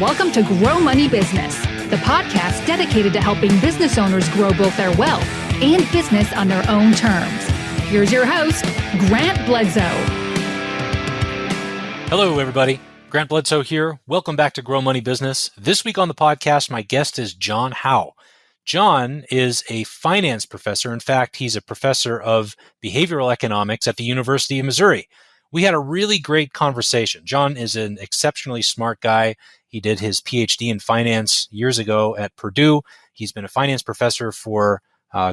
Welcome to Grow Money Business, the podcast dedicated to helping business owners grow both their wealth and business on their own terms. Here's your host, Grant Bledsoe. Hello, everybody. Grant Bledsoe here. Welcome back to Grow Money Business. This week on the podcast, my guest is John Howe. John is a finance professor. In fact, he's a professor of behavioral economics at the University of Missouri. We had a really great conversation. John is an exceptionally smart guy. He did his PhD in finance years ago at Purdue. He's been a finance professor for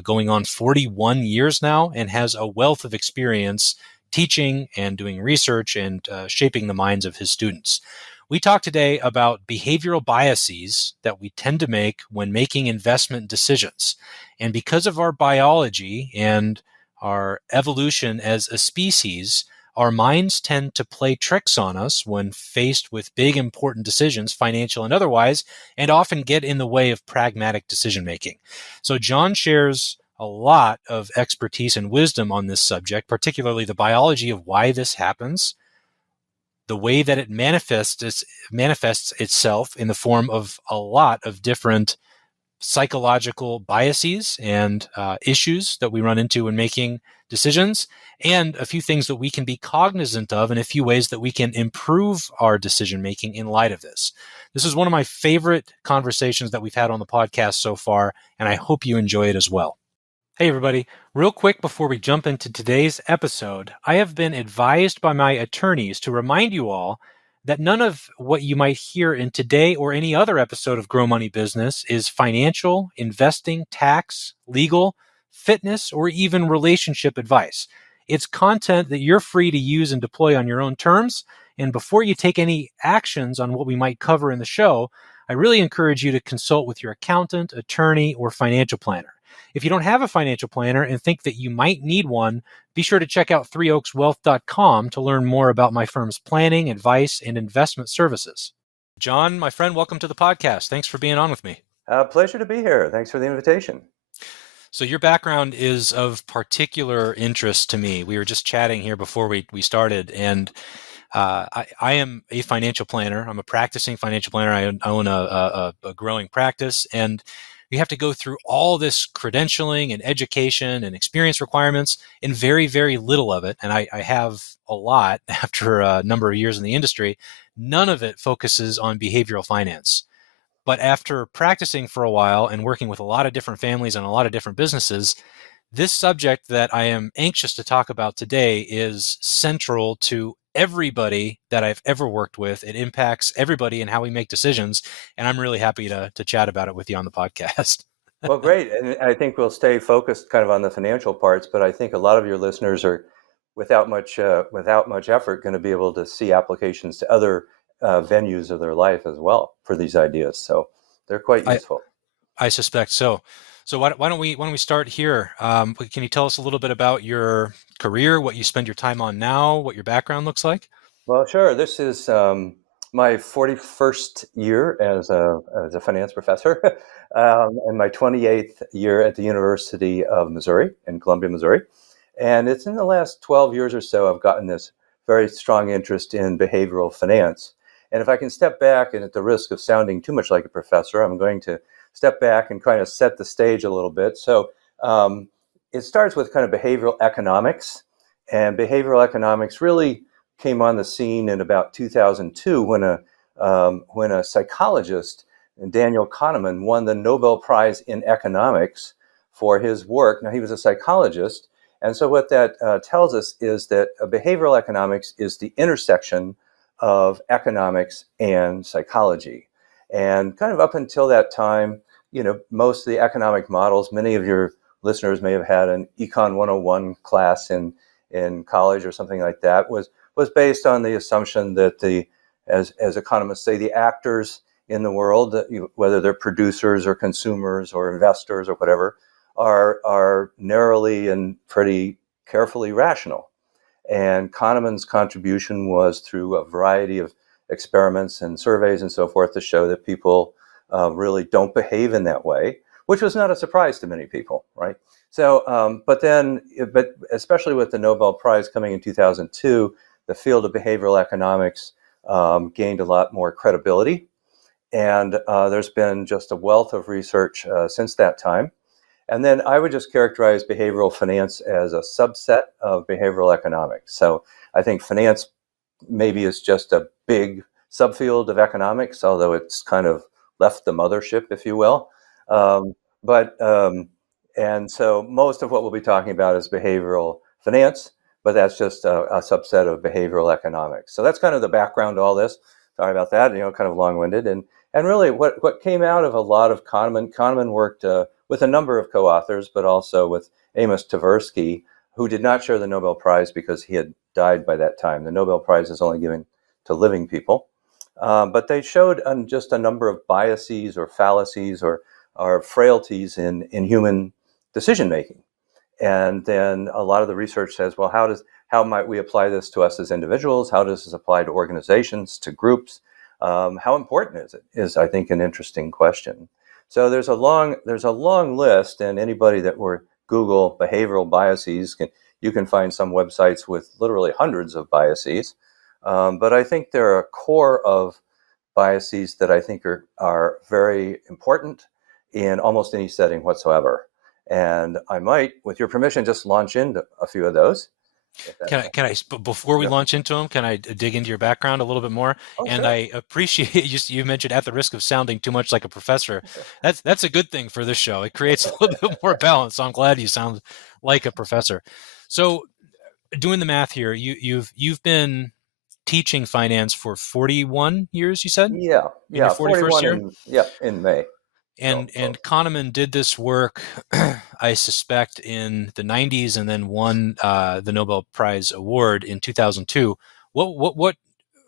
going on 41 years now and has a wealth of experience teaching and doing research and shaping the minds of his students. We talk today about behavioral biases that we tend to make when making investment decisions. And because of our biology and our evolution as a species, our minds tend to play tricks on us when faced with big, important decisions, financial and otherwise, and often get in the way of pragmatic decision making. So John shares a lot of expertise and wisdom on this subject, particularly the biology of why this happens, the way that it manifests itself in the form of a lot of different psychological biases and issues that we run into when making decisions, and a few things that we can be cognizant of and a few ways that we can improve our decision making in light of this. This is one of my favorite conversations that we've had on the podcast so far, and I hope you enjoy it as well. Hey everybody, real quick before we jump into today's episode, I have been advised by my attorneys to remind you all that none of what you might hear in today or any other episode of Grow Money Business is financial, investing, tax, legal, fitness, or even relationship advice. It's content that you're free to use and deploy on your own terms. And before you take any actions on what we might cover in the show, I really encourage you to consult with your accountant, attorney, or financial planner. If you don't have a financial planner and think that you might need one, be sure to check out threeoakswealth.com to learn more about my firm's planning, advice, and investment services. John, my friend, welcome to the podcast. Thanks for being on with me. Pleasure to be here. Thanks for the invitation. So your background is of particular interest to me. We were just chatting here before we started, and I am a financial planner. I'm a practicing financial planner. I own a growing practice, and you have to go through all this credentialing and education and experience requirements and very, very little of it. And I have a lot after a number of years in the industry. None of it focuses on behavioral finance. But after practicing for a while and working with a lot of different families and a lot of different businesses, this subject that I am anxious to talk about today is central to everybody that I've ever worked with. It impacts everybody in how we make decisions. And I'm really happy to chat about it with you on the podcast. Well, great. And I think we'll stay focused kind of on the financial parts, but I think a lot of your listeners are without much effort going to be able to see applications to other venues of their life as well for these ideas. So they're quite useful. I suspect so. So why don't we start here? Can you tell us a little bit about your career, what you spend your time on now, what your background looks like? Well, sure. This is my 41st year as a finance professor, and my 28th year at the University of Missouri in Columbia, Missouri. And it's in the last 12 years or so I've gotten this very strong interest in behavioral finance. And if I can step back, and at the risk of sounding too much like a professor, I'm going to step back and kind of set the stage a little bit. So it starts with kind of behavioral economics. And behavioral economics really came on the scene in about 2002 when a psychologist, Daniel Kahneman, won the Nobel Prize in economics for his work. Now, he was a psychologist. And so what that tells us is that behavioral economics is the intersection of economics and psychology. And kind of up until that time, most of the economic models, many of your listeners may have had an Econ 101 class in college or something like that, was based on the assumption that as economists say, the actors in the world, whether they're producers or consumers or investors or whatever, are narrowly and pretty carefully rational. And Kahneman's contribution was through a variety of experiments and surveys and so forth to show that people really don't behave in that way, which was not a surprise to many people, right? So, but especially with the Nobel Prize coming in 2002, the field of behavioral economics gained a lot more credibility. And there's been just a wealth of research since that time. And then I would just characterize behavioral finance as a subset of behavioral economics. So I think finance maybe is just a big subfield of economics, although it's kind of left the mothership, if you will. Um, but and so most of what we'll be talking about is behavioral finance, but that's just a subset of behavioral economics. So that's kind of the background to all this. Sorry about that, kind of long-winded. And really what came out of a lot of Kahneman worked with a number of co-authors, but also with Amos Tversky, who did not share the Nobel Prize because he had died by that time. The Nobel Prize is only given to living people. But they showed just a number of biases or fallacies or frailties in human decision making. And then a lot of the research says, well, how might we apply this to us as individuals? How does this apply to organizations, to groups? How important is it? Is, I think, an interesting question. So there's a long list, and anybody that were Google behavioral biases, you can find some websites with literally hundreds of biases. But I think there are a core of biases that I think are very important in almost any setting whatsoever. And I might, with your permission, just launch into a few of those. Before we launch into them, can I dig into your background a little bit more? Oh, and sure. I appreciate you mentioned, at the risk of sounding too much like a professor, that's a good thing for this show. It creates a little bit more balance. So I'm glad you sound like a professor. So doing the math here, you've been teaching finance for 41 years, you said? Yeah, In your 41st 41 year? in May. And Kahneman did this work, I suspect, in the 90s, and then won the Nobel Prize award in 2002. What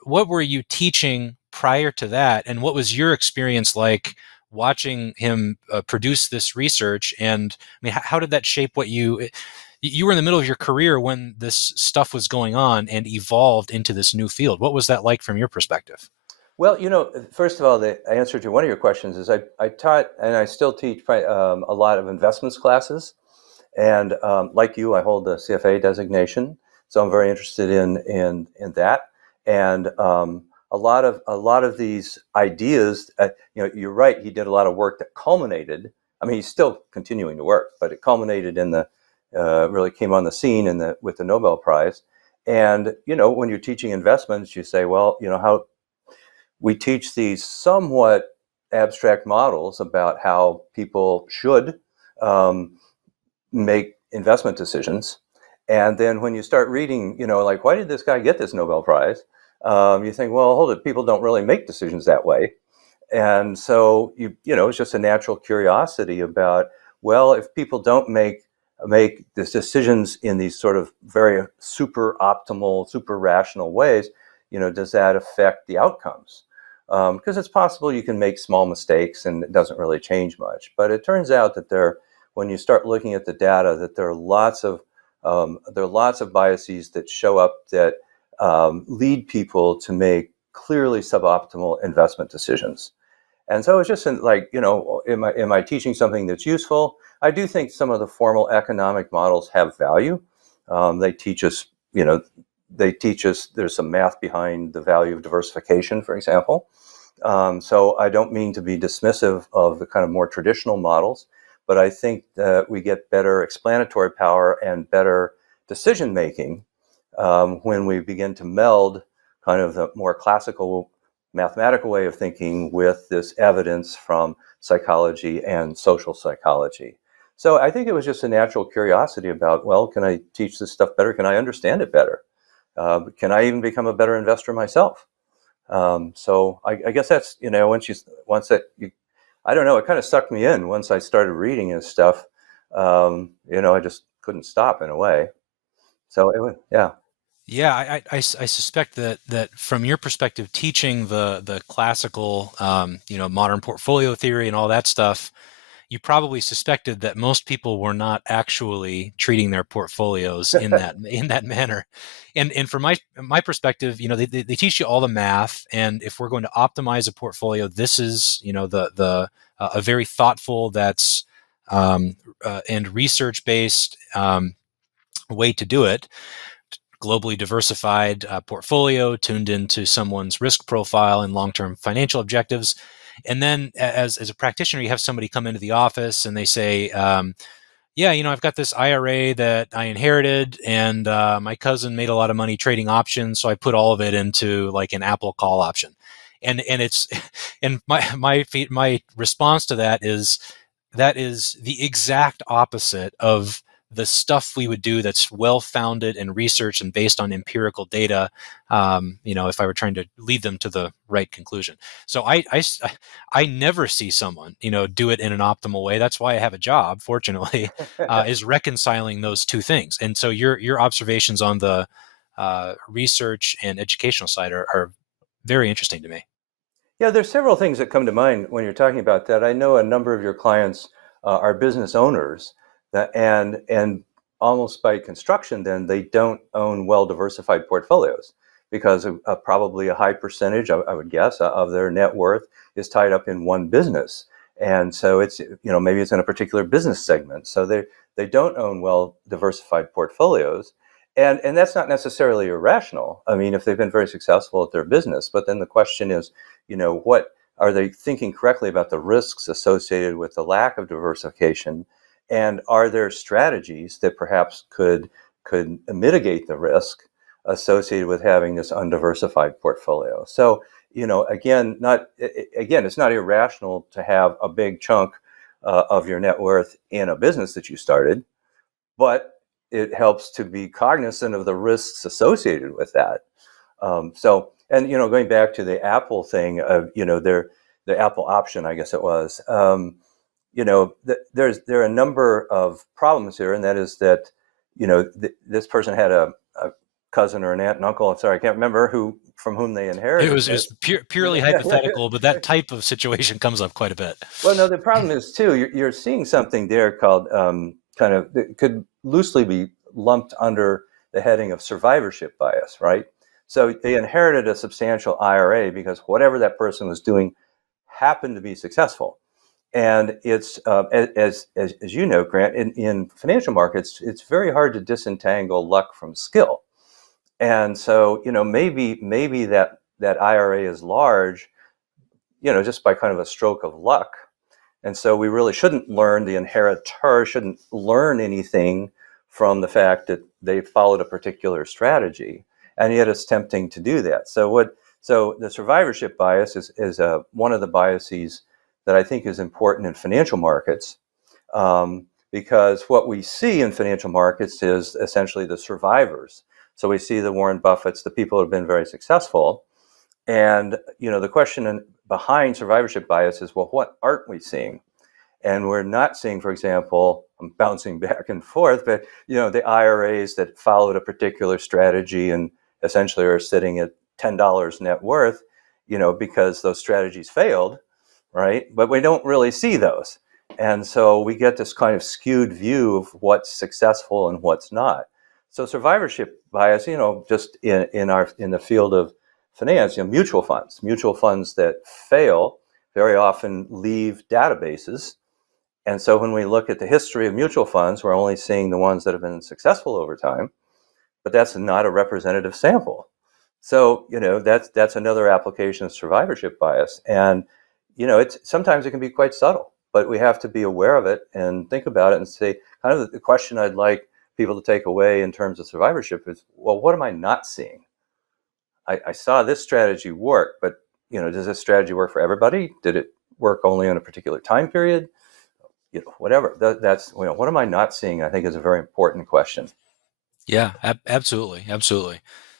were you teaching prior to that, and what was your experience like watching him produce this research? And I mean, how did that shape what you were in the middle of your career when this stuff was going on and evolved into this new field? What was that like from your perspective? Well, first of all, the answer to one of your questions is I taught and I still teach a lot of investments classes. And like you, I hold the CFA designation, so I'm very interested in that. And a lot of these ideas, you're right. He did a lot of work that culminated. I mean, he's still continuing to work, but it culminated in really came on the scene with the Nobel Prize. And when you're teaching investments, you say, well, how we teach these somewhat abstract models about how people should make investment decisions. And then when you start reading, like, why did this guy get this Nobel Prize? You think, well, hold it, people don't really make decisions that way. And so, it's just a natural curiosity about, well, if people don't make these decisions in these sort of very super optimal, super rational ways, does that affect the outcomes? Because it's possible you can make small mistakes and it doesn't really change much. But it turns out that when you start looking at the data, that there are lots of biases that show up that lead people to make clearly suboptimal investment decisions. And so it's just like, am I teaching something that's useful? I do think some of the formal economic models have value. They teach us, there's some math behind the value of diversification, for example. So I don't mean to be dismissive of the kind of more traditional models, but I think that we get better explanatory power and better decision making when we begin to meld kind of the more classical mathematical way of thinking with this evidence from psychology and social psychology. So I think it was just a natural curiosity about, well, can I teach this stuff better? Can I understand it better? Can I even become a better investor myself? So I guess that's, I don't know, it kind of sucked me in once I started reading his stuff. I just couldn't stop in a way. So yeah. Yeah, I suspect that from your perspective, teaching the classical, modern portfolio theory and all that stuff, you probably suspected that most people were not actually treating their portfolios in that manner. And from my perspective, they teach you all the math, and if we're going to optimize a portfolio, this is the a very thoughtful, that's and research based way to do it. Globally diversified portfolio tuned into someone's risk profile and long-term financial objectives. And then as a practitioner, you have somebody come into the office and they say, yeah, I've got this IRA that I inherited, and my cousin made a lot of money trading options, so I put all of it into like an Apple call option. And it's and my response to that is the exact opposite of the stuff we would do that's well-founded and researched and based on empirical data, if I were trying to lead them to the right conclusion. So I never see someone, do it in an optimal way. That's why I have a job, fortunately, is reconciling those two things. And so your observations on the research and educational side are very interesting to me. Yeah, there's several things that come to mind when you're talking about that. I know a number of your clients are business owners, and almost by construction, then they don't own well-diversified portfolios because probably a high percentage, I would guess, of their net worth is tied up in one business, and so it's maybe it's in a particular business segment, so they don't own well-diversified portfolios. And that's not necessarily irrational. I mean, if they've been very successful at their business, but then the question is, what are they thinking correctly about the risks associated with the lack of diversification? And are there strategies that perhaps could mitigate the risk associated with having this undiversified portfolio? So, again, it's not irrational to have a big chunk of your net worth in a business that you started, but it helps to be cognizant of the risks associated with that. Going back to the Apple thing, the Apple option, I guess it was, there are a number of problems here, and that is that, this person had a cousin or an aunt and uncle, I'm sorry, I can't remember from whom they inherited. It was purely hypothetical, but that type of situation comes up quite a bit. Well, no, the problem is too, you're seeing something there called that could loosely be lumped under the heading of survivorship bias, right? So they inherited a substantial IRA because whatever that person was doing happened to be successful. And it's, as you know, Grant, in financial markets, it's very hard to disentangle luck from skill. And so, maybe that IRA is large, just by kind of a stroke of luck. And so we really shouldn't learn, the inheritor shouldn't learn anything from the fact that they followed a particular strategy. And yet it's tempting to do that. So the survivorship bias is one of the biases that I think is important in financial markets, because what we see in financial markets is essentially the survivors. So we see the Warren Buffetts, the people who have been very successful. And, the question behind survivorship bias is, well, what aren't we seeing? And we're not seeing, for example, I'm bouncing back and forth, but, the IRAs that followed a particular strategy and essentially are sitting at $10 net worth, because those strategies failed, right? But we don't really see those. And so we get this kind of skewed view of what's successful and what's not. So survivorship bias, just in the field of finance, mutual funds that fail very often leave databases. And so when we look at the history of mutual funds, we're only seeing the ones that have been successful over time, but that's not a representative sample. So, that's another application of survivorship bias. And, sometimes it can be quite subtle, but we have to be aware of it and think about it and say, kind of the question I'd like people to take away in terms of survivorship is, well, what am I not seeing? I saw this strategy work, but, does this strategy work for everybody? Did it work only in a particular time period? Whatever. That's, what am I not seeing? I think is a very important question. Yeah, absolutely.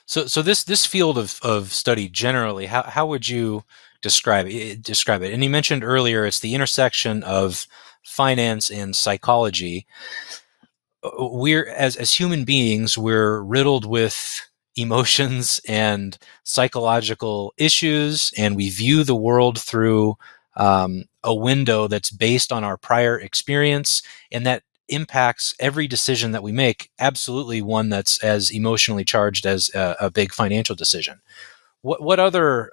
So this field of study generally, how would you describe it? And you mentioned earlier it's the intersection of finance and psychology. We're as human beings, we're riddled with emotions and psychological issues, and we view the world through a window that's based on our prior experience, and that impacts every decision that we make, absolutely one that's as emotionally charged as a big financial decision. What other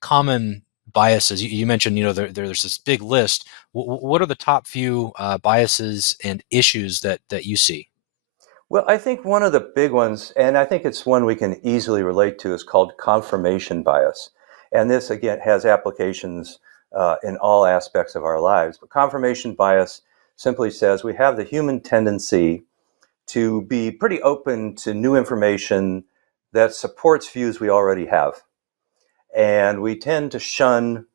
common biases? You mentioned, there's this big list. What are the top few biases and issues that you see? Well, I think one of the big ones, and I think it's one we can easily relate to, is called confirmation bias. And this, again, has applications in all aspects of our lives. But confirmation bias simply says we have the human tendency to be pretty open to new information that supports views we already have. And we tend to shun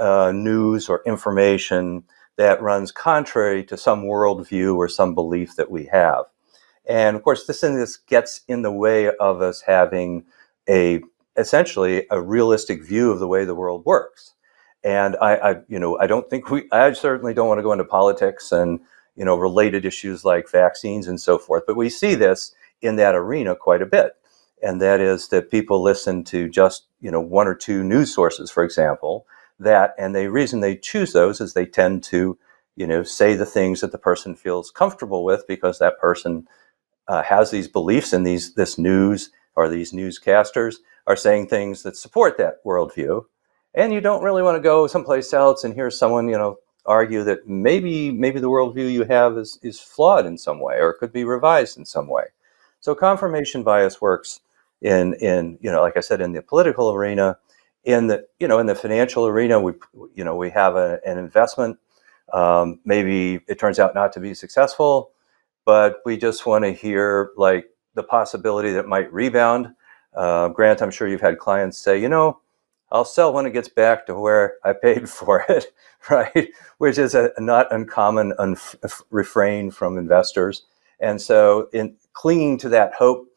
news or information that runs contrary to some worldview or some belief that we have. And of course, this gets in the way of us having essentially a realistic view of the way the world works. And I certainly don't want to go into politics and, related issues like vaccines and so forth, but we see this in that arena quite a bit. And that is that people listen to just, one or two news sources, for example, and the reason they choose those is they tend to, say the things that the person feels comfortable with because that person has these beliefs and this news or these newscasters are saying things that support that worldview. And you don't really want to go someplace else and hear someone, argue that maybe the worldview you have is flawed in some way or could be revised in some way. So confirmation bias works in like I said, in the political arena, in the financial arena. We have an investment. Maybe it turns out not to be successful, but we just want to hear like the possibility that it might rebound. Grant, I'm sure you've had clients say, I'll sell when it gets back to where I paid for it, right? Which is a not uncommon refrain from investors. And so in clinging to that hope,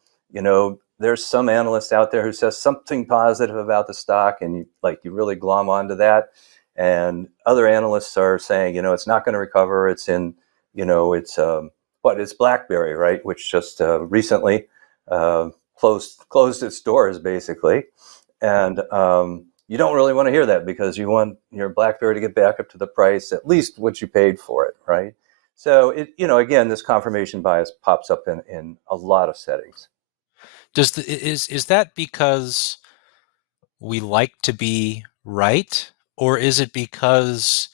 there's some analyst out there who says something positive about the stock and you really glom onto that. And other analysts are saying, it's not going to recover. It's in, it's BlackBerry, right? Which just recently closed its doors, basically. And you don't really want to hear that because you want your BlackBerry to get back up to the price, at least what you paid for it, right? So again, this confirmation bias pops up in a lot of settings. Is that because we like to be right, or is it because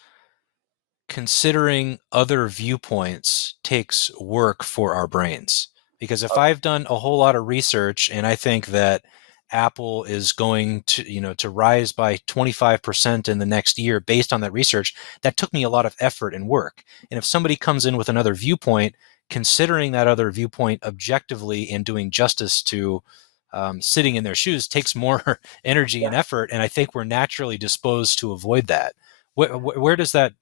considering other viewpoints takes work for our brains? Because if I've done a whole lot of research and I think that Apple is going to, to rise by 25% in the next year based on that research, that took me a lot of effort and work. And if somebody comes in with another viewpoint, considering that other viewpoint objectively and doing justice to sitting in their shoes takes more energy and effort. And I think we're naturally disposed to avoid that. Where does that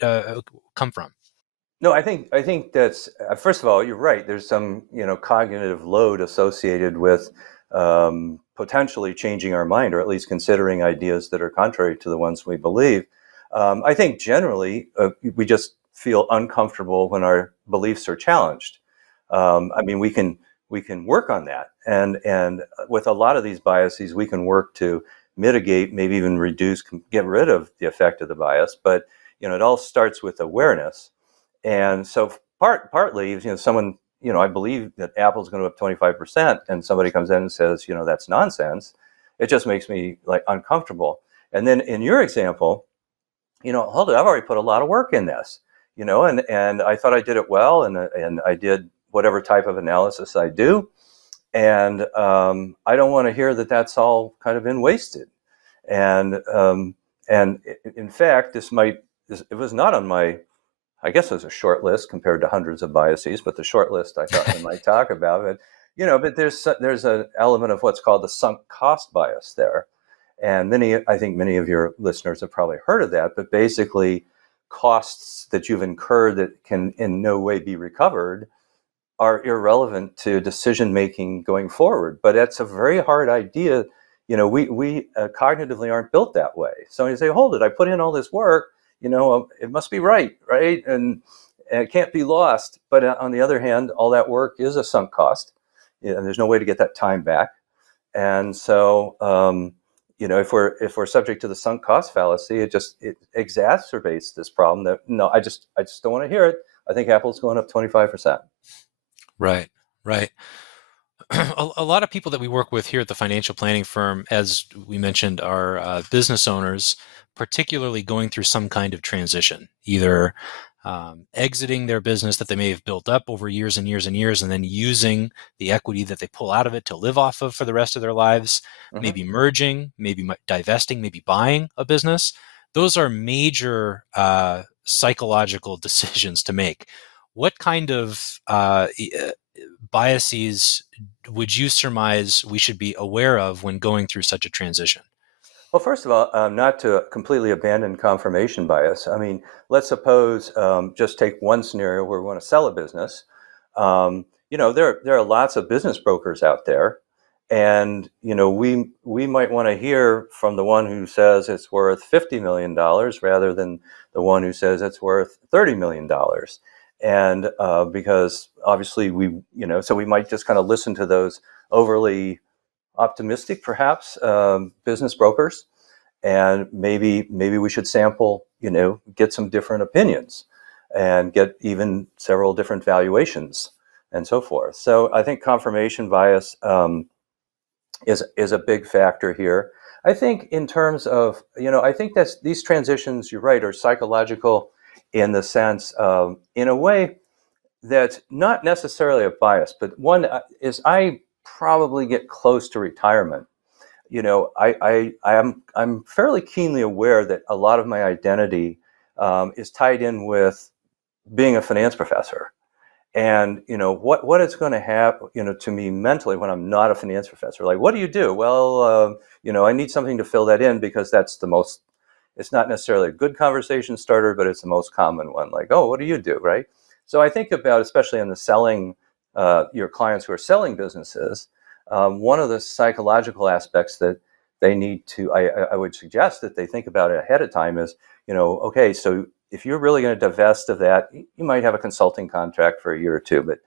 come from? No, I think that's first of all, you're right. There's some cognitive load associated with potentially changing our mind, or at least considering ideas that are contrary to the ones we believe. I think generally we just feel uncomfortable when our beliefs are challenged. I mean, we can work on that, and with a lot of these biases, we can work to mitigate, maybe even reduce, get rid of the effect of the bias. But it all starts with awareness. And so partly, someone, I believe that Apple's going to up 25%, and somebody comes in and says, that's nonsense. It just makes me uncomfortable. And then in your example, hold it, I've already put a lot of work in this, and I thought I did it well, and I did whatever type of analysis I do. And I don't want to hear that that's all kind of been wasted. And in fact, it was not on my, I guess it was a short list compared to hundreds of biases, but the short list I thought we might talk about. But there's an element of what's called the sunk cost bias there. And I think many of your listeners have probably heard of that, but basically costs that you've incurred that can in no way be recovered are irrelevant to decision making going forward. But that's a very hard idea. We cognitively aren't built that way. So you say, hold it, I put in all this work, it must be right, and it can't be lost. But on the other hand, all that work is a sunk cost, and there's no way to get that time back. And so, if we're subject to the sunk cost fallacy, it exacerbates this problem. That no, I just don't want to hear it. I think Apple's going up 25%. Right. A lot of people that we work with here at the financial planning firm, as we mentioned, are business owners, particularly going through some kind of transition, either exiting their business that they may have built up over years and years and years, and then using the equity that they pull out of it to live off of for the rest of their lives, maybe merging, maybe divesting, maybe buying a business. Those are major psychological decisions to make. What kind of biases would you surmise we should be aware of when going through such a transition? Well, first of all, not to completely abandon confirmation bias. I mean, let's suppose just take one scenario where we want to sell a business. There are lots of business brokers out there, and we might want to hear from the one who says it's worth $50 million rather than the one who says it's worth $30 million. And because obviously so we might just kind of listen to those overly optimistic, perhaps, business brokers, and maybe we should sample, get some different opinions, and get even several different valuations, and so forth. So I think confirmation bias is a big factor here. I think in terms of, I think that these transitions, you're right, are psychological in the sense of, in a way that's not necessarily a bias, but one is I probably get close to retirement. I'm fairly keenly aware that a lot of my identity is tied in with being a finance professor, and what it's going to have to me mentally when I'm not a finance professor. Like, what do you do? Well, I need something to fill that in because that's the most. It's not necessarily a good conversation starter, but it's the most common one. Like, oh, what do you do, right? So I think about, especially in the selling, your clients who are selling businesses, one of the psychological aspects that they need to, I would suggest that they think about it ahead of time is, okay, so if you're really going to divest of that, you might have a consulting contract for a year or two, but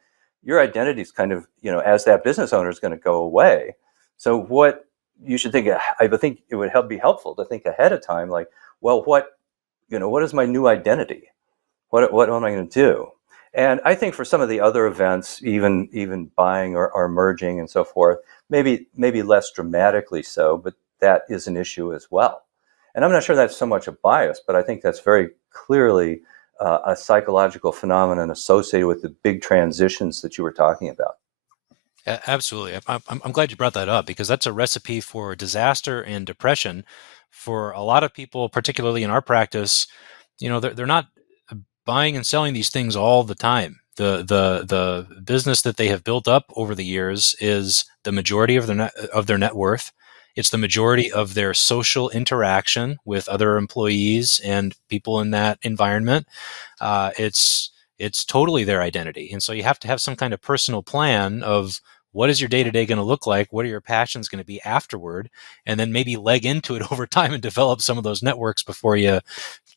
your identity is kind of, as that business owner is going to go away. So what you should think, I think it would be helpful to think ahead of time, like, well, what is my new identity? What am I going to do? And I think for some of the other events, even buying or merging and so forth, maybe less dramatically so, but that is an issue as well. And I'm not sure that's so much a bias, but I think that's very clearly a psychological phenomenon associated with the big transitions that you were talking about. Absolutely. I'm glad you brought that up, because that's a recipe for disaster and depression for a lot of people, particularly in our practice. They're not buying and selling these things all the time. The business that they have built up over the years is the majority of their net worth. It's the majority of their social interaction with other employees and people in that environment. It's totally their identity. And so you have to have some kind of personal plan of what is your day-to-day going to look like? What are your passions going to be afterward? And then maybe leg into it over time and develop some of those networks before you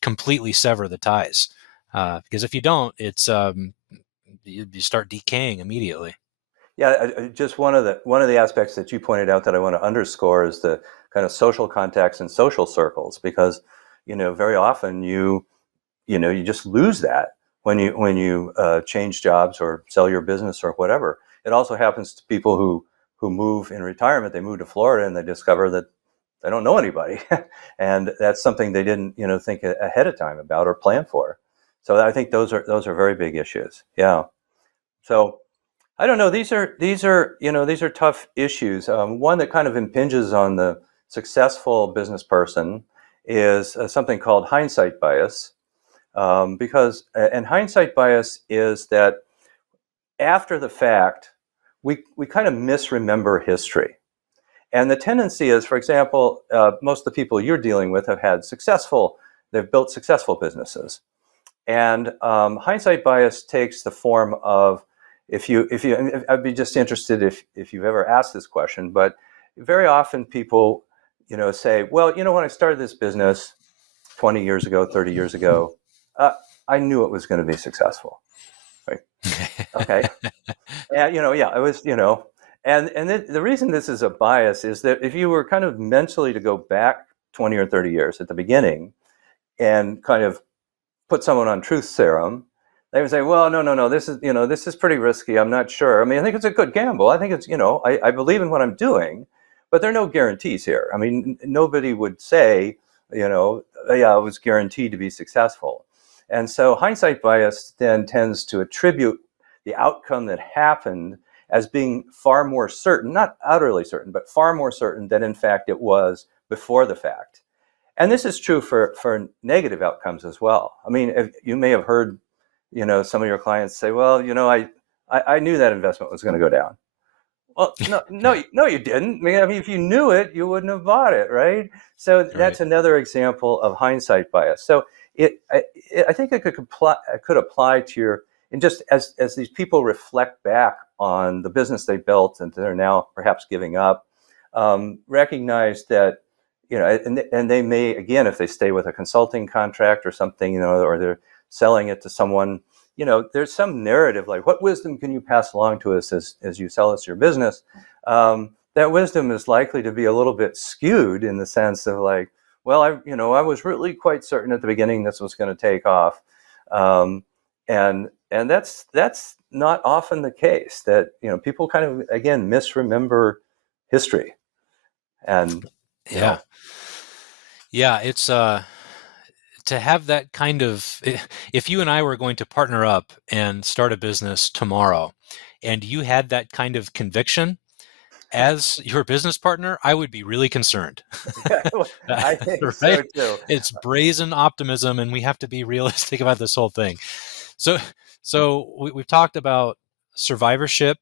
completely sever the ties. Because if you don't, it's you start decaying immediately. Yeah, just one of the aspects that you pointed out that I want to underscore is the kind of social contacts and social circles, because very often you just lose that when you change jobs or sell your business or whatever. It also happens to people who move in retirement. They move to Florida and they discover that they don't know anybody, and that's something they didn't think ahead of time about or plan for. So I think those are very big issues. Yeah. So I don't know. These are tough issues. One that kind of impinges on the successful business person is something called hindsight bias, because hindsight bias is that after the fact, we kind of misremember history. And the tendency is, for example, most of the people you're dealing with they've built successful businesses. And hindsight bias takes the form of, I'd be just interested if you've ever asked this question, but very often people, say, well, when I started this business 20 years ago, 30 years ago, I knew it was going to be successful. Right? Okay. And, it was, and the reason this is a bias is that if you were kind of mentally to go back 20 or 30 years at the beginning and kind of put someone on truth serum, they would say, well, no, this is pretty risky. I'm not sure. I mean, I think it's a good gamble. I think it's, I believe in what I'm doing, but there are no guarantees here. I mean, nobody would say, yeah, I was guaranteed to be successful. And so hindsight bias then tends to attribute the outcome that happened as being far more certain, not utterly certain, but far more certain than in fact it was before the fact. And this is true for negative outcomes as well. I mean, if you may have heard, some of your clients say, well, I knew that investment was going to go down. Well, no, you didn't. I mean, if you knew it, you wouldn't have bought it, right? So that's another example of hindsight bias. So I think it could apply to and just as these people reflect back on the business they built and they're now perhaps giving up, recognize that, and they may, again, if they stay with a consulting contract or something, or they're selling it to someone, there's some narrative like, what wisdom can you pass along to us as you sell us your business? That wisdom is likely to be a little bit skewed in the sense of like, well, I was really quite certain at the beginning this was going to take off. And that's not often the case, that, people kind of, again, misremember history. And, yeah, it's, to have that kind of, if you and I were going to partner up and start a business tomorrow and you had that kind of conviction as your business partner, I would be really concerned. I think right? so too. It's brazen optimism, and we have to be realistic about this whole thing. So we've talked about survivorship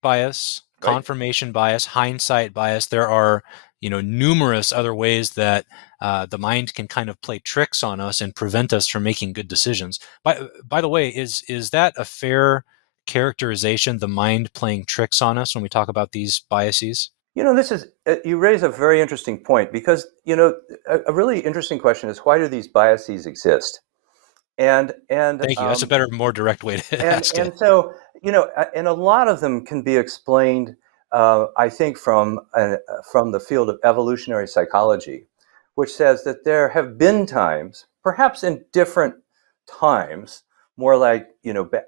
bias, confirmation bias, hindsight bias. There are, numerous other ways that the mind can kind of play tricks on us and prevent us from making good decisions. By the way, is that a fair characterization, the mind playing tricks on us when we talk about these biases? This is, you raise a very interesting point, because, a really interesting question is, why do these biases exist? And thank you. That's a better, more direct way to ask it. And so, and a lot of them can be explained, I think, from the field of evolutionary psychology, which says that there have been times, perhaps in different times, more like,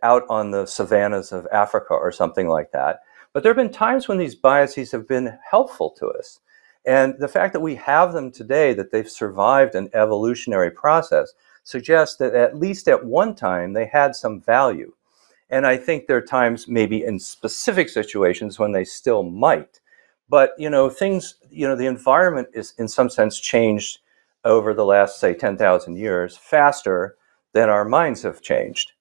out on the savannas of Africa or something like that. But there have been times when these biases have been helpful to us. And the fact that we have them today, that they've survived an evolutionary process, suggests that at least at one time they had some value. And I think there are times, maybe in specific situations, when they still might. But, things, the environment is in some sense changed over the last, say, 10,000 years faster than our minds have changed.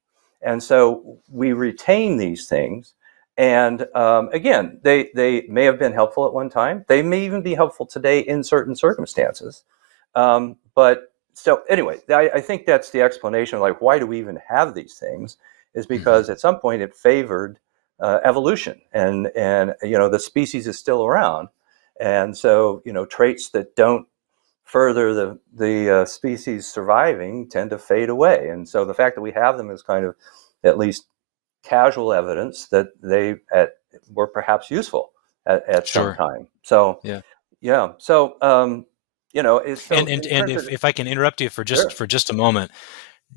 And so we retain these things. And again, they may have been helpful at one time. They may even be helpful today in certain circumstances. But so anyway, I think that's the explanation. Like, why do we even have these things? Is because at some point it favored evolution, and the species is still around, and so traits that don't further the species surviving tend to fade away. And so the fact that we have them is kind of at least casual evidence that they were perhaps useful at some time. So yeah. So if I can interrupt you for just a moment,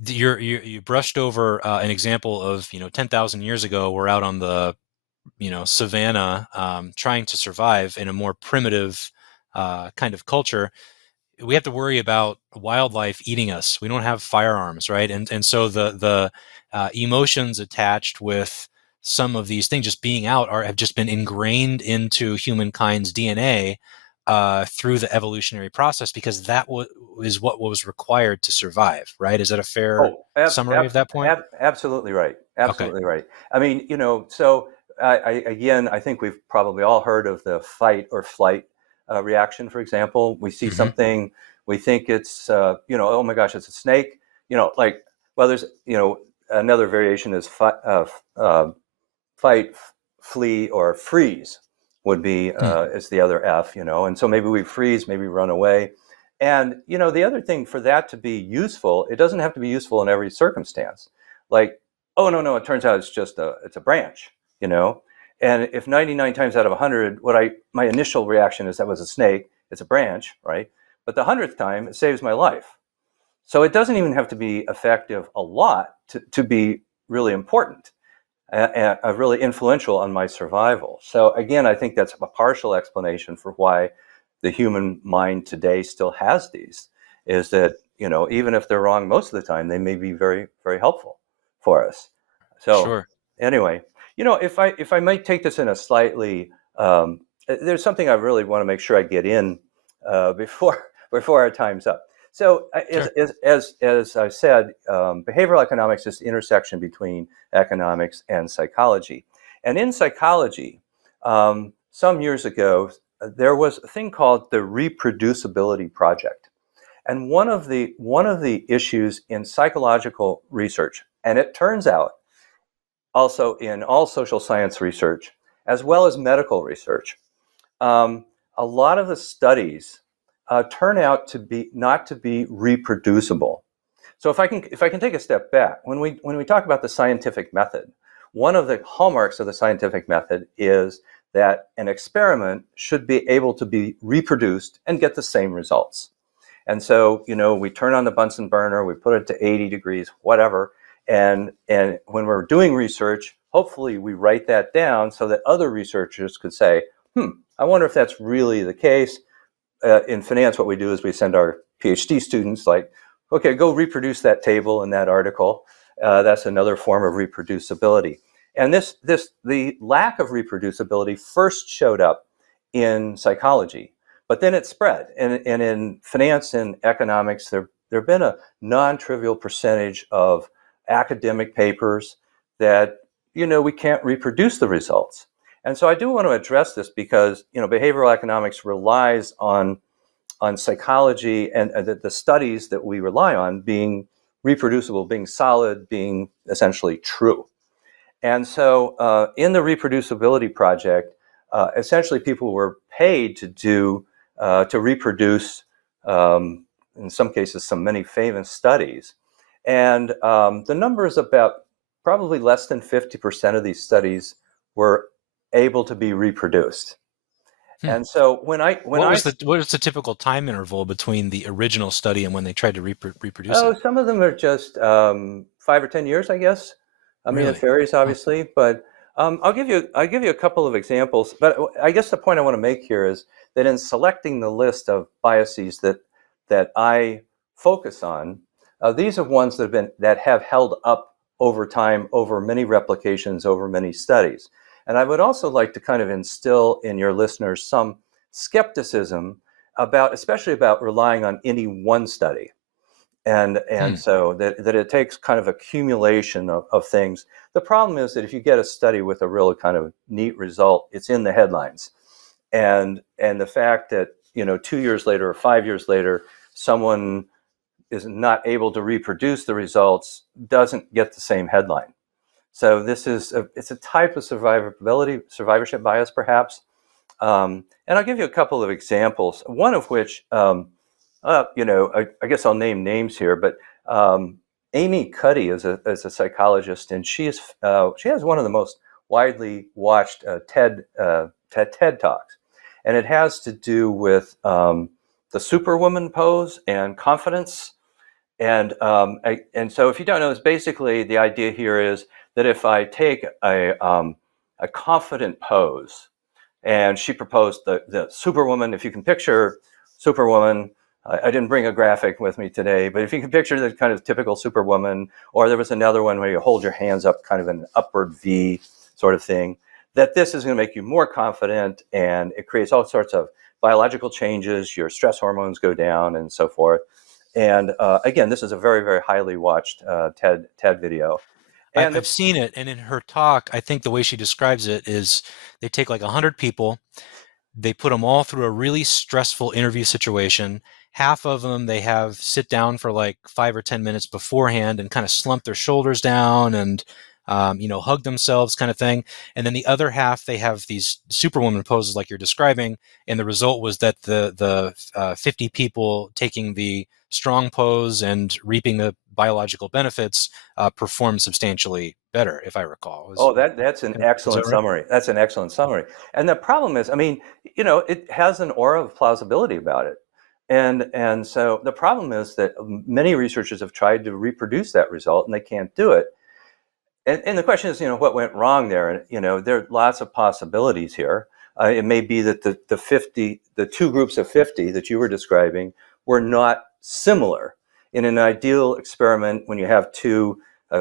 you brushed over an example of 10,000 years ago, we're out on the savannah trying to survive in a more primitive kind of culture. We have to worry about wildlife eating us. We don't have firearms, right? And so the emotions attached with some of these things just being out have just been ingrained into humankind's DNA through the evolutionary process, because that is what was required to survive, right? Is that a fair summary of that point? Absolutely right. Absolutely right. I mean, so I think we've probably all heard of the fight or flight reaction. For example, we see something, we think it's, oh my gosh, it's a snake. There's, another variation is fight, flee, or freeze would be is the other F, and so maybe we freeze, maybe run away. And, the other thing, for that to be useful, it doesn't have to be useful in every circumstance. Like, oh, no, it turns out it's a branch, and if 99 times out of 100, my initial reaction is that was a snake, it's a branch, right? But the 100th time, it saves my life. So it doesn't even have to be effective a lot to be really important. Really influential on my survival. So again, I think that's a partial explanation for why the human mind today still has these, is that even if they're wrong most of the time, they may be very, very helpful for us. So Sure. anyway, if I might take this in a slightly, there's something I really want to make sure I get in before our time's up. So Sure. as I said, behavioral economics is the intersection between economics and psychology. And in psychology, some years ago, there was a thing called the Reproducibility Project. And one of the issues in psychological research, and it turns out also in all social science research, as well as medical research, a lot of the studies turn out to be not to be reproducible. So if I can take a step back, when we talk about the scientific method, one of the hallmarks of the scientific method is that an experiment should be able to be reproduced and get the same results. And so, we turn on the Bunsen burner, we put it to 80 degrees, whatever, and when we're doing research, hopefully we write that down so that other researchers could say, I wonder if that's really the case. In finance, what we do is we send our PhD students like, okay, go reproduce that table in that article. That's another form of reproducibility. And the lack of reproducibility first showed up in psychology, but then it spread. And in finance and economics, there have been a non-trivial percentage of academic papers that, we can't reproduce the results. And so I do want to address this because, behavioral economics relies on psychology and the studies that we rely on being reproducible, being solid, being essentially true. And so in the Reproducibility Project, essentially people were paid to reproduce, in some cases, many famous studies. And the number is about probably less than 50% of these studies were able to be reproduced. And so what was the typical time interval between the original study and when they tried to reproduce it? Oh, some of them are just 5 or 10 years, I guess. I mean, it varies obviously, but I'll give you a couple of examples. But I guess the point I want to make here is that in selecting the list of biases that I focus on, these are ones that have held up over time, over many replications, over many studies. And I would also like to kind of instill in your listeners some skepticism especially about relying on any one study. And so that it takes kind of accumulation of things. The problem is that if you get a study with a real kind of neat result, it's in the headlines. And the fact that, 2 years later or 5 years later, someone is not able to reproduce the results doesn't get the same headline. So it's a type of survivorship bias, perhaps. And I'll give you a couple of examples. One of which, I guess I'll name names here, but Amy Cuddy is a psychologist, and she has one of the most widely watched TED Talks, and it has to do with the Superwoman pose and confidence. And so if you don't know, it's basically the idea here is that if I take a confident pose, and she proposed the Superwoman, if you can picture Superwoman, I didn't bring a graphic with me today, but if you can picture the kind of typical Superwoman, or there was another one where you hold your hands up kind of an upward V sort of thing, that this is going to make you more confident, and it creates all sorts of biological changes, your stress hormones go down and so forth. And again, this is a very, very highly watched TED video. And I've seen it, and in her talk, I think the way she describes it is they take like 100 people, they put them all through a really stressful interview situation. Half of them they have sit down for like 5 or 10 minutes beforehand and kind of slump their shoulders down and hug themselves, kind of thing. And then the other half, they have these Superwoman poses like you're describing. And the result was that the 50 people taking the strong pose and reaping the biological benefits performed substantially better, if I recall. That's an excellent summary. That's an excellent summary. And the problem is, it has an aura of plausibility about it. And so the problem is that many researchers have tried to reproduce that result and they can't do it. And the question is, what went wrong there? There are lots of possibilities here. It may be that the two groups of 50 that you were describing were not similar. in an ideal experiment, when you have two,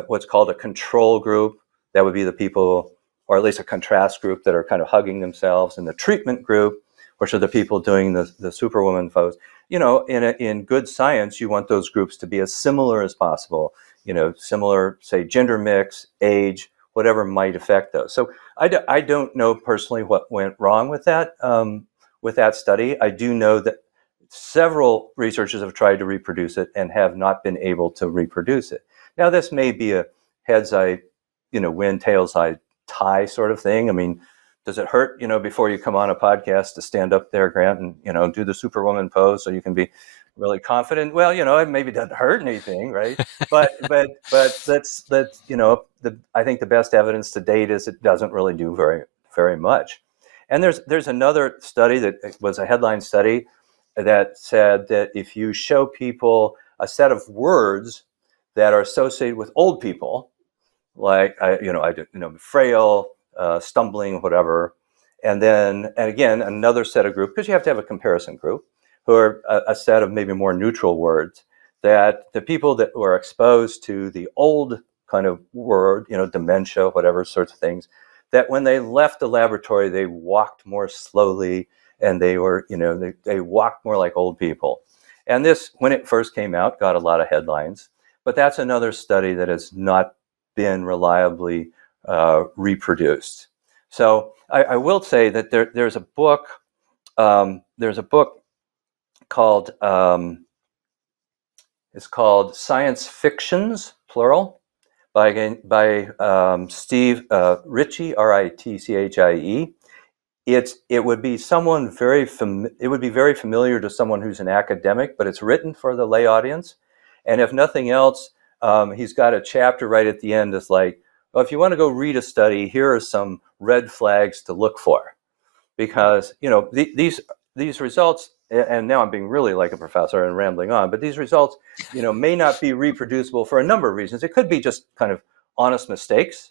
what's called a control group, that would be the people, or at least a contrast group, that are kind of hugging themselves, and the treatment group, which are the people doing the superwoman pose. In good science, you want those groups to be as similar as possible. Similar, say, gender mix, age, whatever might affect those. So I don't know personally what went wrong with that study. I do know that several researchers have tried to reproduce it and have not been able to reproduce it. Now, this may be a heads I win, tails I tie sort of thing. I mean, does it hurt, before you come on a podcast to stand up there, Grant, and do the superwoman pose so you can be really confident? Well, it maybe doesn't hurt anything, right? But that's I think the best evidence to date is it doesn't really do very, very much. And there's another study that was a headline study that said that if you show people a set of words that are associated with old people, like frail, stumbling, whatever, and again another set of group, because you have to have a comparison group, who are a set of maybe more neutral words, that the people that were exposed to the old kind of word, dementia, whatever sorts of things, that when they left the laboratory, they walked more slowly, and they were, they walked more like old people. And this, when it first came out, got a lot of headlines. But that's another study that has not been reliably reproduced. So I will say that there's a book. There's a book called it's called Science Fictions, plural, by Steve Ritchie, Ritchie. It would be someone it would be very familiar to someone who's an academic, but it's written for the lay audience. And if nothing else, he's got a chapter right at the end that's like, well, if you want to go read a study, here are some red flags to look for, because these results, and now I'm being really like a professor and rambling on, but these results, may not be reproducible for a number of reasons. It could be just kind of honest mistakes.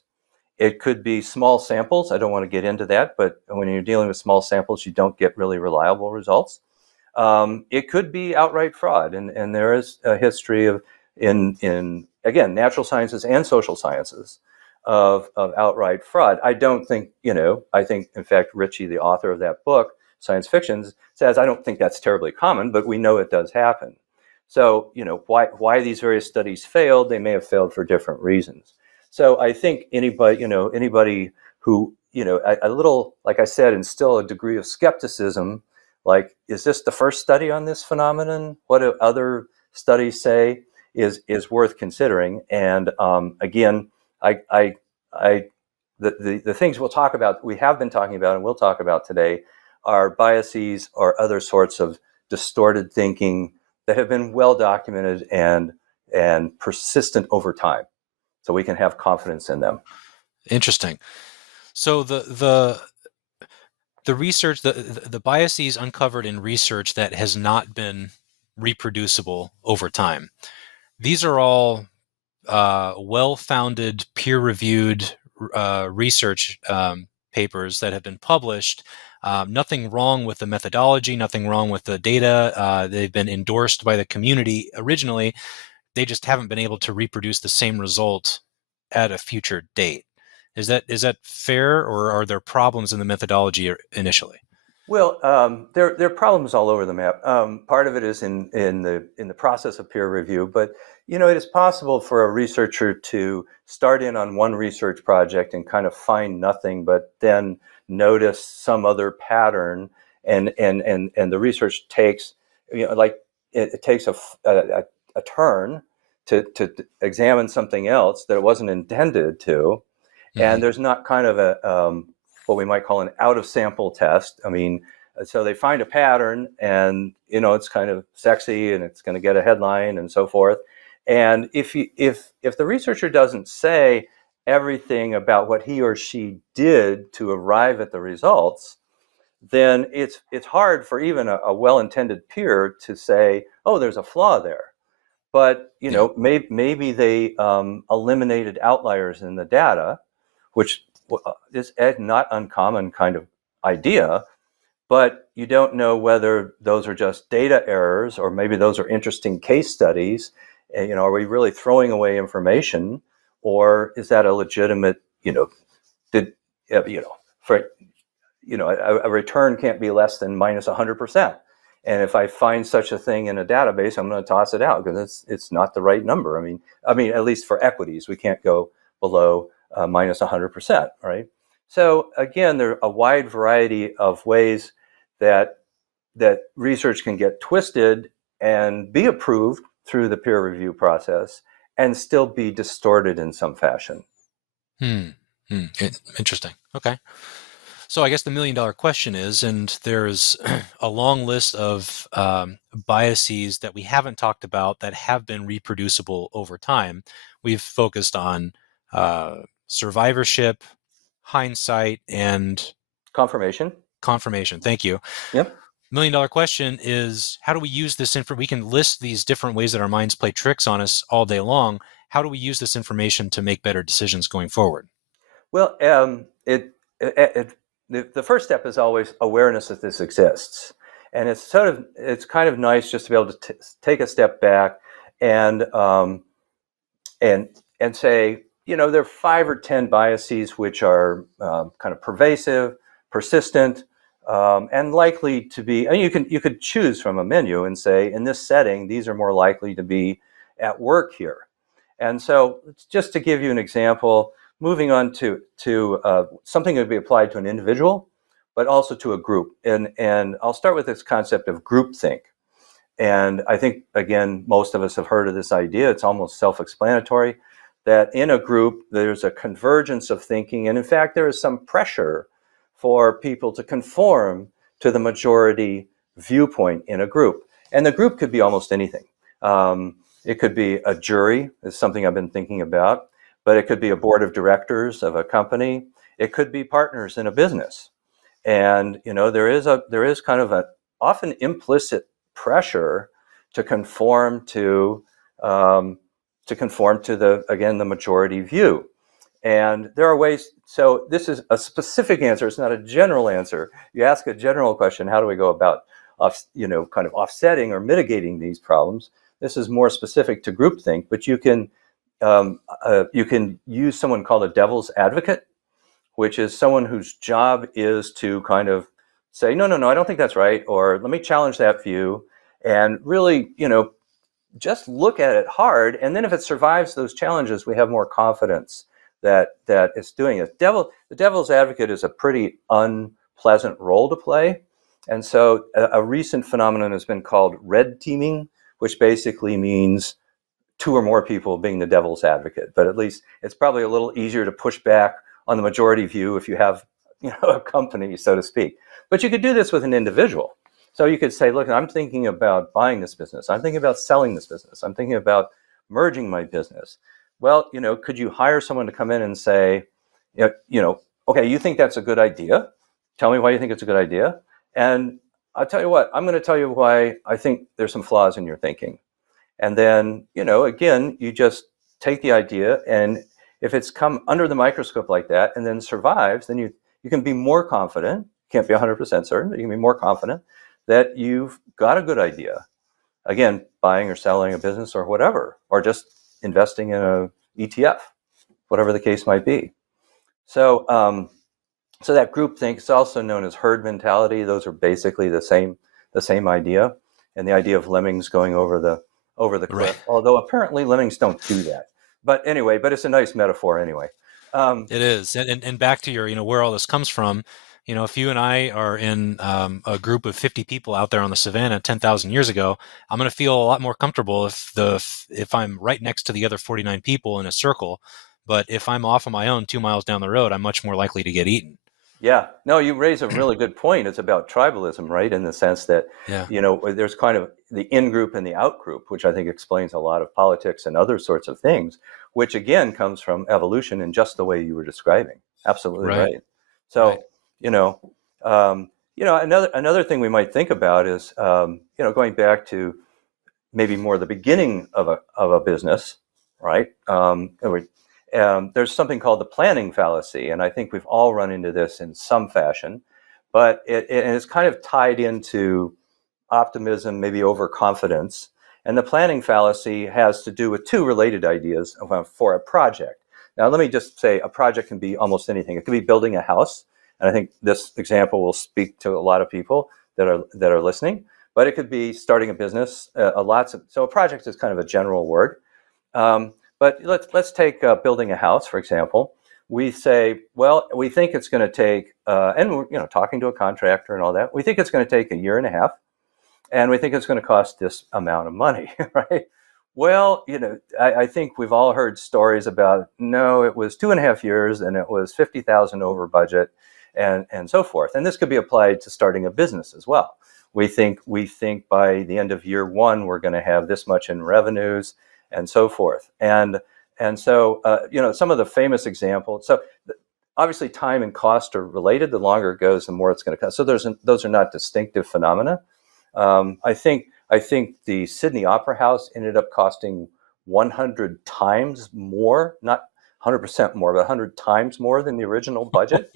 It could be small samples. I don't want to get into that, but when you're dealing with small samples, you don't get really reliable results. It could be outright fraud, and there is a history of in again, natural sciences and social sciences of outright fraud. I don't think, I think, in fact, Ritchie, the author of that book, Science Fictions, says, I don't think that's terribly common, but we know it does happen. So, why these various studies failed, they may have failed for different reasons. So I think anybody who, a little, like I said, instill a degree of skepticism, like, is this the first study on this phenomenon? What do other studies say? Is worth considering. And again, the things we'll talk about, we have been talking about, and we'll talk about today, are biases or other sorts of distorted thinking that have been well documented and persistent over time, so we can have confidence in them. Interesting. So the research, the biases uncovered in research that has not been reproducible over time, these are all well-founded, peer-reviewed research papers that have been published. Nothing wrong with the methodology, nothing wrong with the data. They've been endorsed by the community originally. They just haven't been able to reproduce the same result at a future date. Is that fair, or are there problems in the methodology initially? Well, there are problems all over the map. Part of it is in the process of peer review, but it is possible for a researcher to start in on one research project and kind of find nothing, but then notice some other pattern, and the research takes, it takes a turn to examine something else that it wasn't intended to, and there's not kind of a what we might call an out of sample test. I mean, so they find a pattern, and it's kind of sexy, and it's going to get a headline and so forth. And if the researcher doesn't say everything about what he or she did to arrive at the results, then it's hard for even a well-intended peer to say, oh, there's a flaw there. But maybe they eliminated outliers in the data, which is a not uncommon kind of idea, but you don't know whether those are just data errors or maybe those are interesting case studies, Are we really throwing away information, or is that a legitimate, did, for, a return can't be less than minus 100%. And if I find such a thing in a database, I'm going to toss it out because it's not the right number. I mean, at least for equities, we can't go below minus 100%, right? So again, there are a wide variety of ways that research can get twisted and be approved through the peer review process and still be distorted in some fashion. Interesting. Okay. So I guess the $1 million question is, and there's a long list of biases that we haven't talked about that have been reproducible over time. We've focused on survivorship, hindsight, and confirmation. Thank you. Yep. $1 million question is, how do we use this information? We can list these different ways that our minds play tricks on us all day long. How do we use this information to make better decisions going forward? Well, the first step is always awareness that this exists, and it's kind of nice just to be able to take a step back and say, there are 5 or 10 biases which are kind of pervasive, persistent, and likely to be. And you could choose from a menu and say, in this setting, these are more likely to be at work here. And so, just to give you an example. Moving on to something that would be applied to an individual, but also to a group. And I'll start with this concept of groupthink. And I think, again, most of us have heard of this idea. It's almost self-explanatory that in a group, there's a convergence of thinking. And in fact, there is some pressure for people to conform to the majority viewpoint in a group. And the group could be almost anything. It could be a jury, is something I've been thinking about. But it could be a board of directors of a company. It could be partners in a business. And there is kind of an often implicit pressure to conform to the majority view. And there are ways. So this is a specific answer. It's not a general answer. You ask a general question, how do we go about kind of offsetting or mitigating these problems? This is more specific to groupthink, but you can use someone called a devil's advocate, which is someone whose job is to kind of say, no, I don't think that's right, or let me challenge that view, and really, just look at it hard. And then if it survives those challenges, we have more confidence that it's doing it. The devil's advocate is a pretty unpleasant role to play. And so a recent phenomenon has been called red teaming, which basically means 2 or more people being the devil's advocate, but at least it's probably a little easier to push back on the majority view if you have, a company, so to speak. But you could do this with an individual. So you could say, look, I'm thinking about buying this business. I'm thinking about selling this business. I'm thinking about merging my business. Well, could you hire someone to come in and say, okay, you think that's a good idea? Tell me why you think it's a good idea. And I'll tell you what, I'm going to tell you why I think there's some flaws in your thinking. And then, again, you just take the idea, and if it's come under the microscope like that and then survives, then you can be more confident. Can't be 100% certain, but you can be more confident that you've got a good idea. Again, buying or selling a business or whatever, or just investing in a ETF, whatever the case might be. So, so that groupthink is also known as herd mentality. Those are basically the same idea, and the idea of lemmings going over the cliff, right. Although apparently lemmings don't do that. But anyway, it's a nice metaphor anyway. It is. And back to your, where all this comes from, if you and I are in a group of 50 people out there on the savannah 10,000 years ago, I'm going to feel a lot more comfortable if I'm right next to the other 49 people in a circle. But if I'm off on my own 2 miles down the road, I'm much more likely to get eaten. Yeah, no, you raise a really good point. It's about tribalism, right? In the sense that, there's kind of the in-group and the out-group, which I think explains a lot of politics and other sorts of things, which again comes from evolution in just the way you were describing. Absolutely right. So, another thing we might think about is, going back to maybe more the beginning of a business, right? There's something called the planning fallacy, and I think we've all run into this in some fashion, but it's kind of tied into optimism, maybe overconfidence. And the planning fallacy has to do with two related ideas for a project. Now, let me just say a project can be almost anything. It could be building a house. And I think this example will speak to a lot of people that are listening. But it could be starting a business. So a project is kind of a general word. But let's take building a house, for example. We say, well, we think it's going to take, and we're talking to a contractor and all that. We think it's going to take a year and a half, and we think it's going to cost this amount of money, right? Well, I think we've all heard stories about, no, it was 2.5 years and it was 50,000 over budget, and so forth. And this could be applied to starting a business as well. We think by the end of year one we're going to have this much in revenues, and so forth. And so some of the famous examples. So obviously, time and cost are related. The longer it goes, the more it's going to cost. So those are not distinctive phenomena. I think the Sydney Opera House ended up costing 100 times more, not 100% more, but 100 times more than the original budget.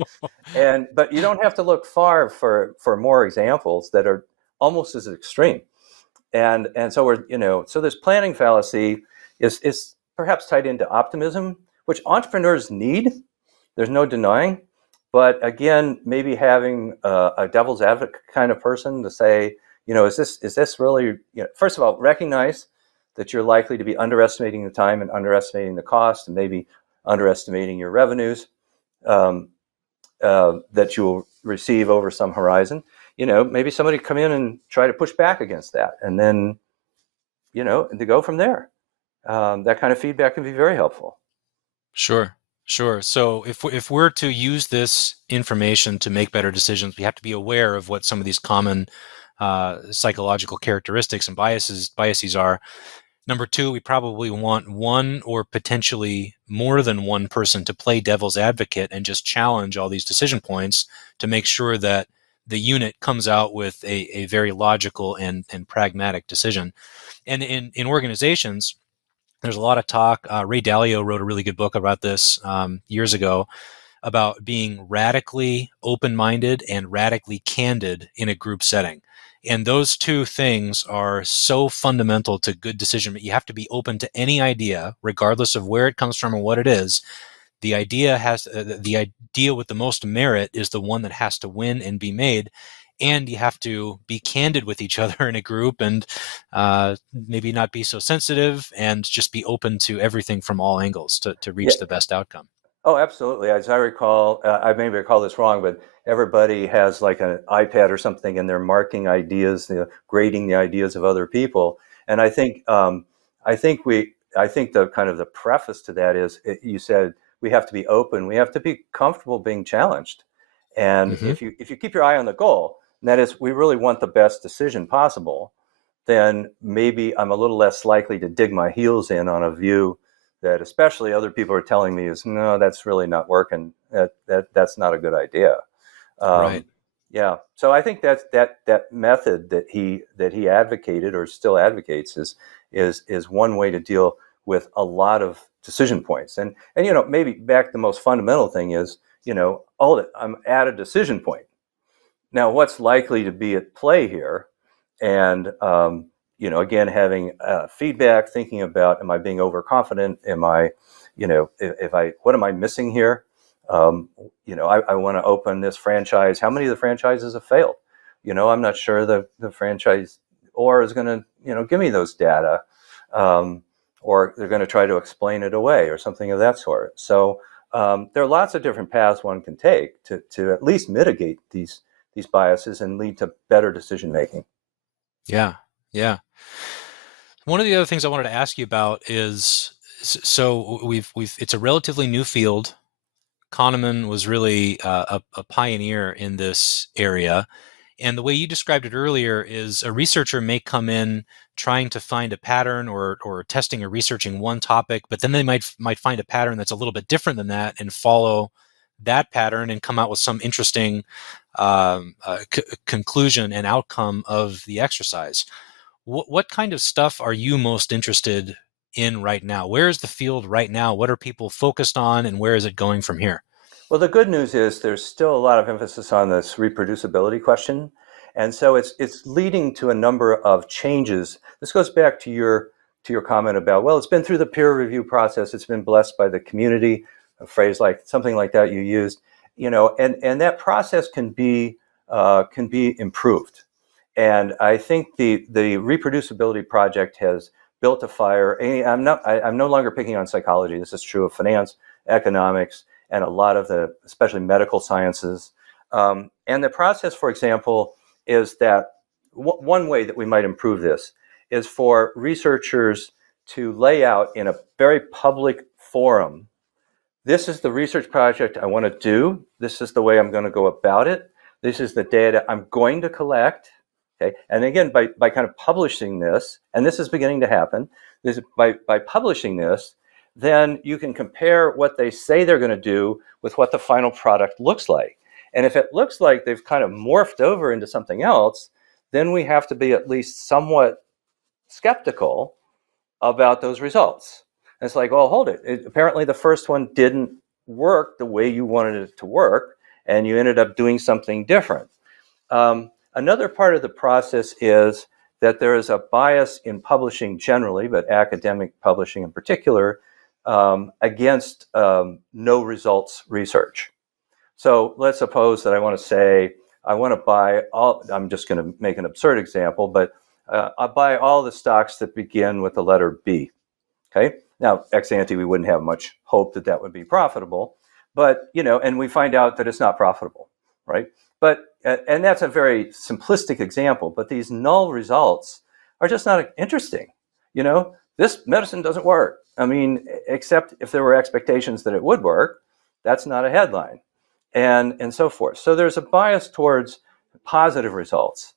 But you don't have to look far for more examples that are almost as extreme. And so so this planning fallacy is perhaps tied into optimism, which entrepreneurs need. There's no denying. But again, maybe having a devil's advocate kind of person to say, is this really, first of all, recognize that you're likely to be underestimating the time and underestimating the cost, and maybe underestimating your revenues that you'll receive over some horizon. Maybe somebody come in and try to push back against that, and then, to go from there. That kind of feedback can be very helpful. Sure. So if we're to use this information to make better decisions, we have to be aware of what some of these common psychological characteristics and biases are. Number two, we probably want one or potentially more than one person to play devil's advocate and just challenge all these decision points to make sure that the unit comes out with a very logical and pragmatic decision. And in organizations, there's a lot of talk. Ray Dalio wrote a really good book about this years ago, about being radically open-minded and radically candid in a group setting. And those two things are so fundamental to good decision. You have to be open to any idea, regardless of where it comes from or what it is. The idea with the most merit is the one that has to win and be made. And you have to be candid with each other in a group, and maybe not be so sensitive, and just be open to everything from all angles to reach the best outcome. Oh, absolutely. As I recall, I maybe recall this wrong, but everybody has like an iPad or something, and they're marking ideas, grading the ideas of other people. And I think the kind of the preface to that is, you said we have to be open, we have to be comfortable being challenged, and if you keep your eye on the goal, and that is, we really want the best decision possible, then maybe I'm a little less likely to dig my heels in on a view that especially other people are telling me is, no, that's really not working. That's not a good idea. Right. Yeah. So I think that method that he advocated or still advocates is one way to deal with a lot of decision points. And maybe back the most fundamental thing is, I'm at a decision point. Now, what's likely to be at play here? And again, having feedback, thinking about, am I being overconfident? Am I, what am I missing here? I want to open this franchise. How many of the franchises have failed? I'm not sure the franchise or is going to, give me those data, or they're going to try to explain it away or something of that sort. So there are lots of different paths one can take to at least mitigate these biases and lead to better decision making. Yeah. One of the other things I wanted to ask you about is, so it's a relatively new field. Kahneman was really a pioneer in this area. And the way you described it earlier is, a researcher may come in trying to find a pattern or testing or researching one topic, but then they might find a pattern that's a little bit different than that and follow that pattern and come out with some interesting conclusion and outcome of the exercise. What kind of stuff are you most interested in right now? Where is the field right now? What are people focused on, and where is it going from here? Well, the good news is there's still a lot of emphasis on this reproducibility question. And so it's leading to a number of changes. This goes back to your comment about, well, it's been through the peer review process, it's been blessed by the community, a phrase like something like that you used, and that process can be improved. And I think the Reproducibility Project has built a fire. I'm no longer picking on psychology. This is true of finance, economics, and a lot of the, especially medical sciences. And the process, for example, is that one way that we might improve this is for researchers to lay out in a very public forum, this is the research project I want to do. This is the way I'm going to go about it. This is the data I'm going to collect. Okay. And again, by kind of publishing this, and this is beginning to happen, by publishing this, then you can compare what they say they're going to do with what the final product looks like. And if it looks like they've kind of morphed over into something else, then we have to be at least somewhat skeptical about those results. And it's like, well, hold it. Apparently the first one didn't work the way you wanted it to work, and you ended up doing something different. Another part of the process is that there is a bias in publishing generally, but academic publishing in particular, against no results research. So let's suppose that I want to say, I want to buy all, I'm just going to make an absurd example, but I buy all the stocks that begin with the letter B. Okay. Now, ex ante, we wouldn't have much hope that that would be profitable, but, and we find out that it's not profitable, right? But, and that's a very simplistic example, but these null results are just not interesting. This medicine doesn't work. I mean, except if there were expectations that it would work, that's not a headline, and so forth. So there's a bias towards positive results.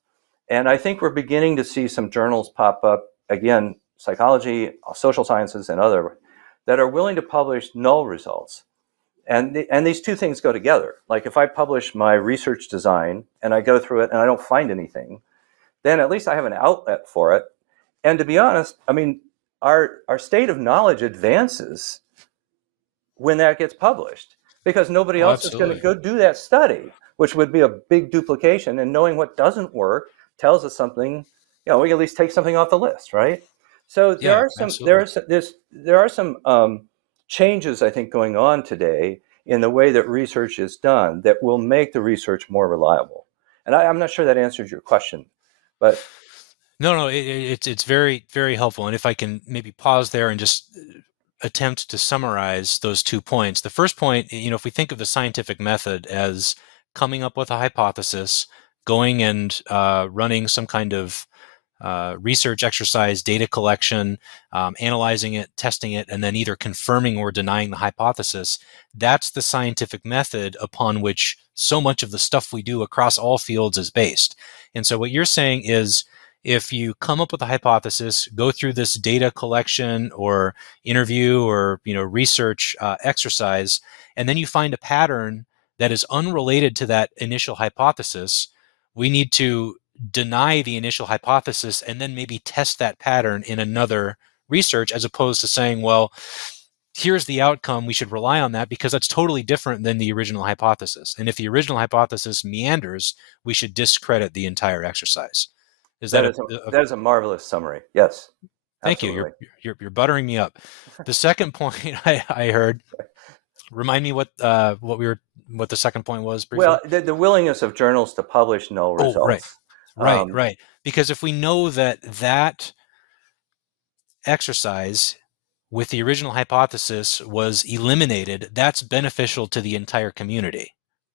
And I think we're beginning to see some journals pop up, again, psychology, social sciences, and other, that are willing to publish null results. And these two things go together. Like if I publish my research design and I go through it and I don't find anything, then at least I have an outlet for it. And to be honest, I mean, our state of knowledge advances when that gets published, because nobody else is going to go do that study, which would be a big duplication. And knowing what doesn't work tells us something, we can at least take something off the list, right? So there are some changes, I think, going on today in the way that research is done that will make the research more reliable. And I'm not sure that answers your question, but no, it's very, very helpful. And if I can maybe pause there and just attempt to summarize those 2 points. The first point, if we think of the scientific method as coming up with a hypothesis, going and running some kind of research exercise, data collection, analyzing it, testing it, and then either confirming or denying the hypothesis, that's the scientific method upon which so much of the stuff we do across all fields is based. And so what you're saying is, if you come up with a hypothesis, go through this data collection or interview or research exercise, and then you find a pattern that is unrelated to that initial hypothesis, we need to deny the initial hypothesis and then maybe test that pattern in another research, as opposed to saying, well, here's the outcome, we should rely on that because that's totally different than the original hypothesis. And if the original hypothesis meanders, we should discredit the entire exercise. That is a marvelous summry. Yes. Thank you. You're buttering me up. The second point I heard, remind me what the second point was briefly. Well, the willingness of journals to publish null results. Right. Because if we know that exercise with the original hypothesis was eliminated, that's beneficial to the entire community,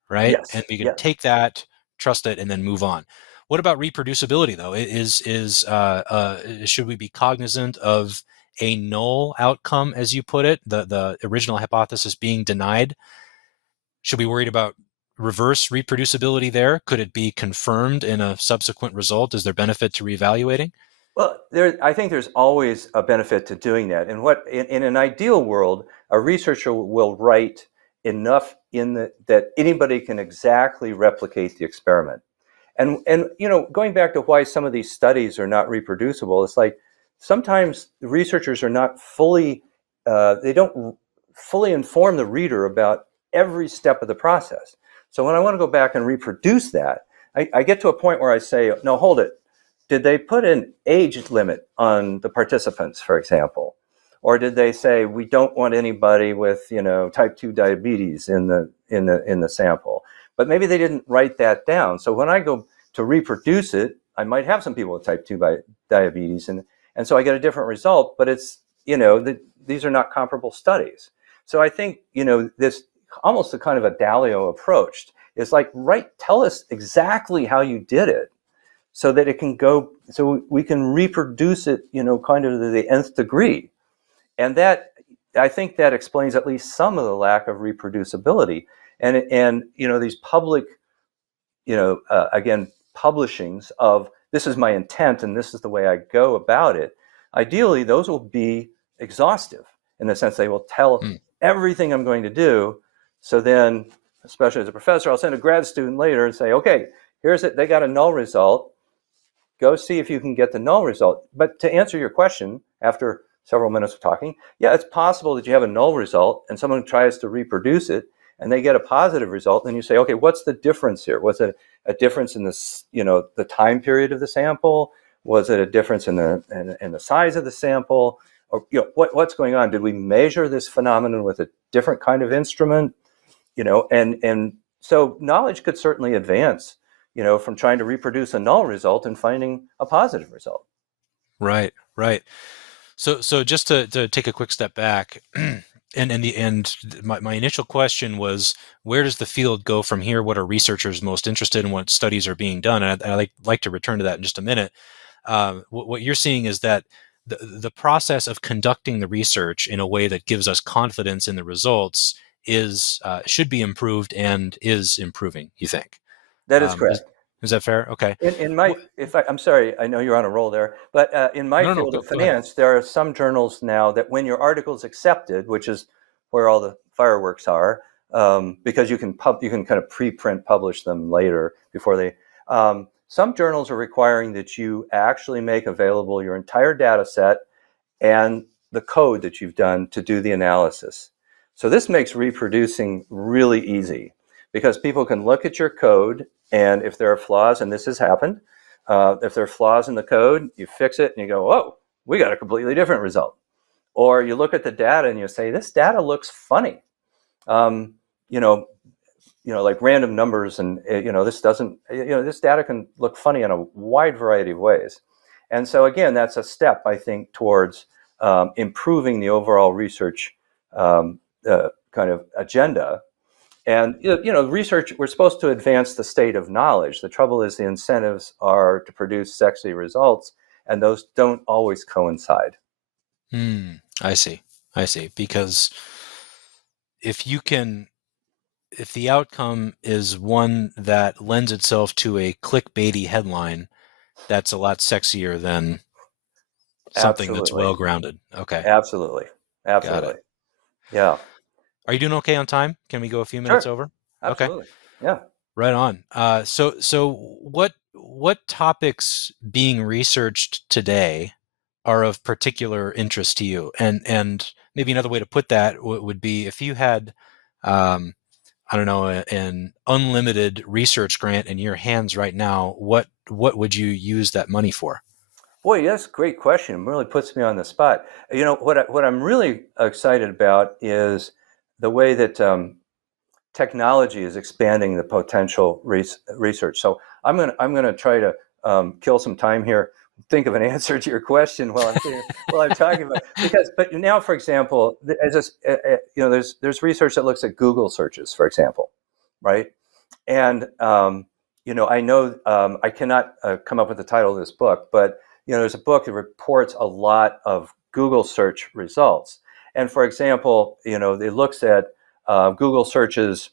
right? Yes. And we can take that, trust it, and then move on. What about reproducibility, though? Should we be cognizant of a null outcome, as you put it, the original hypothesis being denied? Should we be worried about reverse reproducibility there? Could it be confirmed in a subsequent result? Is there benefit to reevaluating? Well, I think there's always a benefit to doing that. And in an ideal world, a researcher will write enough that anybody can exactly replicate the experiment. And going back to why some of these studies are not reproducible, it's like sometimes the researchers are not they don't fully inform the reader about every step of the process. So when I want to go back and reproduce that, I get to a point where I say, no, hold it. Did they put an age limit on the participants, for example? Or did they say we don't want anybody with, type 2 diabetes in the sample? But maybe they didn't write that down. So when I go to reproduce it, I might have some people with type 2 diabetes, and so I get a different result, but it's, these are not comparable studies. So I think, this almost a kind of a Dalio approach is like, tell us exactly how you did it so that it can go, so we can reproduce it, kind of to the nth degree. And that, I think that explains at least some of the lack of reproducibility. And these public, again, publishings of this is my intent and this is the way I go about it. Ideally, those will be exhaustive in the sense they will tell everything I'm going to do. So then, especially as a professor, I'll send a grad student later and say, okay, here's it. They got a null result. Go see if you can get the null result. But to answer your question, after several minutes of talking, yeah, it's possible that you have a null result and someone tries to reproduce it and they get a positive result. And you say, okay, what's the difference here? Was it a difference in this, the time period of the sample? Was it a difference in the size of the sample? Or what's going on? Did we measure this phenomenon with a different kind of instrument? And so knowledge could certainly advance, from trying to reproduce a null result and finding a positive result. Right. So just to take a quick step back, and my initial question was, where does the field go from here? What are researchers most interested in? What studies are being done? And I'd like to return to that in just a minute. What you're seeing is that the process of conducting the research in a way that gives us confidence in the results should be improved and is improving, you think? That is correct. Is that fair? Okay. I'm sorry, I know you're on a roll there, but in my field of finance, there are some journals now that when your article is accepted, which is where all the fireworks are, because you can kind of preprint publish them later before they. Some journals are requiring that you actually make available your entire data set and the code that you've done to do the analysis. So this makes reproducing really easy because people can look at your code, and if there are flaws, and this has happened, if there are flaws in the code, you fix it and you go, oh, we got a completely different result. Or you look at the data and you say, this data looks funny. Like random numbers, and this doesn't, this data can look funny in a wide variety of ways. And so again, that's a step, I think, towards improving the overall research kind of agenda. And research, we're supposed to advance the state of knowledge. The trouble is the incentives are to produce sexy results, and those don't always coincide. I see. Because if the outcome is one that lends itself to a clickbaity headline, that's a lot sexier than something that's well-grounded. Okay. Absolutely. Got it. Yeah. Are you doing okay on time? Can we go a few minutes over? Absolutely. Okay. Yeah. Right on. So what topics being researched today are of particular interest to you? And maybe another way to put that would be if you had, an unlimited research grant in your hands right now, what would you use that money for? Boy, that's a great question. It really puts me on the spot. What I'm really excited about is the way that technology is expanding the potential research. So I'm gonna try to kill some time here, think of an answer to your question while I'm talking about but now, for example, there's research that looks at Google searches, for example, right? And I know I cannot come up with the title of this book, but there's a book that reports a lot of Google search results. And for example, it looks at Google searches.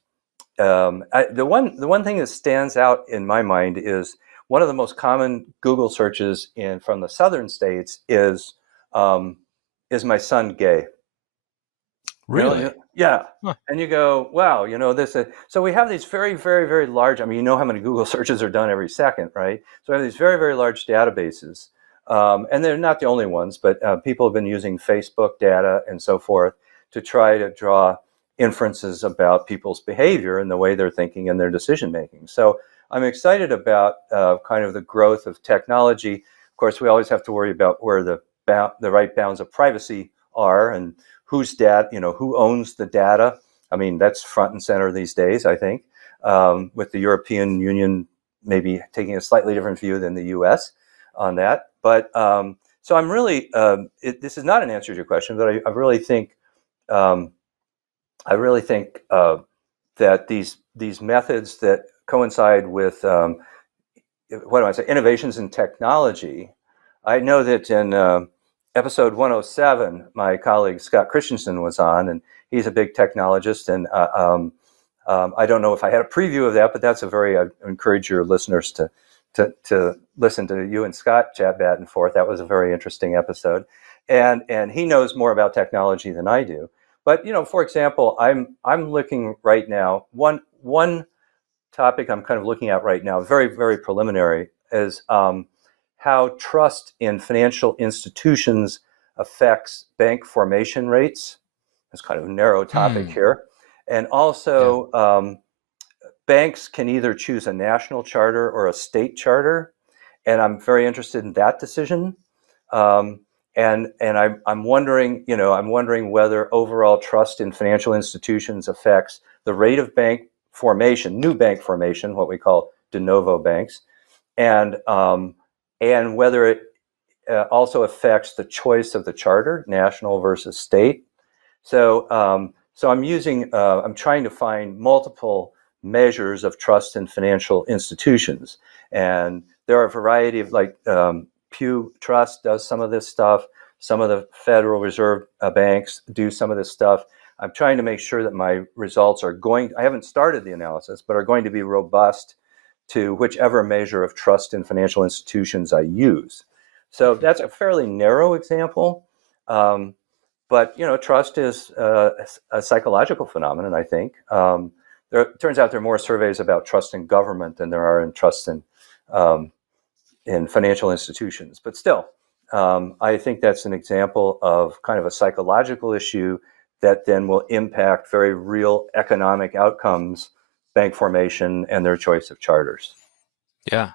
The one thing that stands out in my mind is one of the most common Google searches from the southern states is my son gay? Really? Yeah. Huh. And you go, wow, this. So we have these very, very, very large. I mean, how many Google searches are done every second, right? So we have these very, very large databases. And they're not the only ones, but people have been using Facebook data and so forth to try to draw inferences about people's behavior and the way they're thinking and their decision making. So I'm excited about kind of the growth of technology. Of course, we always have to worry about where the right bounds of privacy are and whose data, who owns the data. I mean, that's front and center these days, I think, with the European Union maybe taking a slightly different view than the U.S. on that. But so I'm really, this is not an answer to your question, but I really think, that these methods that coincide with what do I say, innovations in technology. I know that in episode 107, my colleague Scott Christensen was on, and he's a big technologist. And I don't know if I had a preview of that, but that's I encourage your listeners to listen to you and Scott chat back and forth. That was a very interesting episode, and he knows more about technology than I do. But for example, I'm looking right now. One topic I'm kind of looking at right now, very, very preliminary, is how trust in financial institutions affects bank formation rates. It's kind of a narrow topic here. And also, banks can either choose a national charter or a state charter. And I'm very interested in that decision. And I'm wondering, whether overall trust in financial institutions affects the rate of bank formation, new bank formation, what we call de novo banks, and whether it also affects the choice of the charter, national versus state. So I'm trying to find multiple measures of trust in financial institutions, and there are a variety of Pew Trust does some of this stuff. Some of the Federal Reserve banks do some of this stuff. I'm trying to make sure that my results I haven't started the analysis, but are going to be robust to whichever measure of trust in financial institutions I use. So that's a fairly narrow example. But trust is a psychological phenomenon, I think. It turns out there are more surveys about trust in government than there are in trust in financial institutions. But still, I think that's an example of kind of a psychological issue that then will impact very real economic outcomes, bank formation, and their choice of charters. Yeah,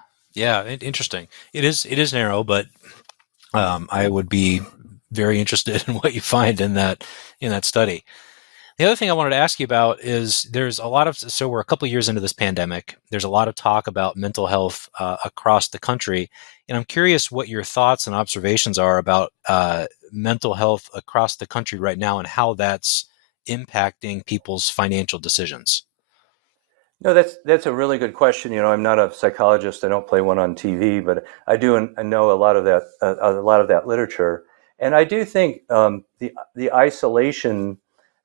interesting. It is narrow, but I would be very interested in what you find in that study. The other thing I wanted to ask you about is so we're a couple of years into this pandemic. There's a lot of talk about mental health across the country. And I'm curious what your thoughts and observations are about mental health across the country right now and how that's impacting people's financial decisions. No, that's a really good question. I'm not a psychologist. I don't play one on TV, but I do I know a lot of that literature. And I do think the isolation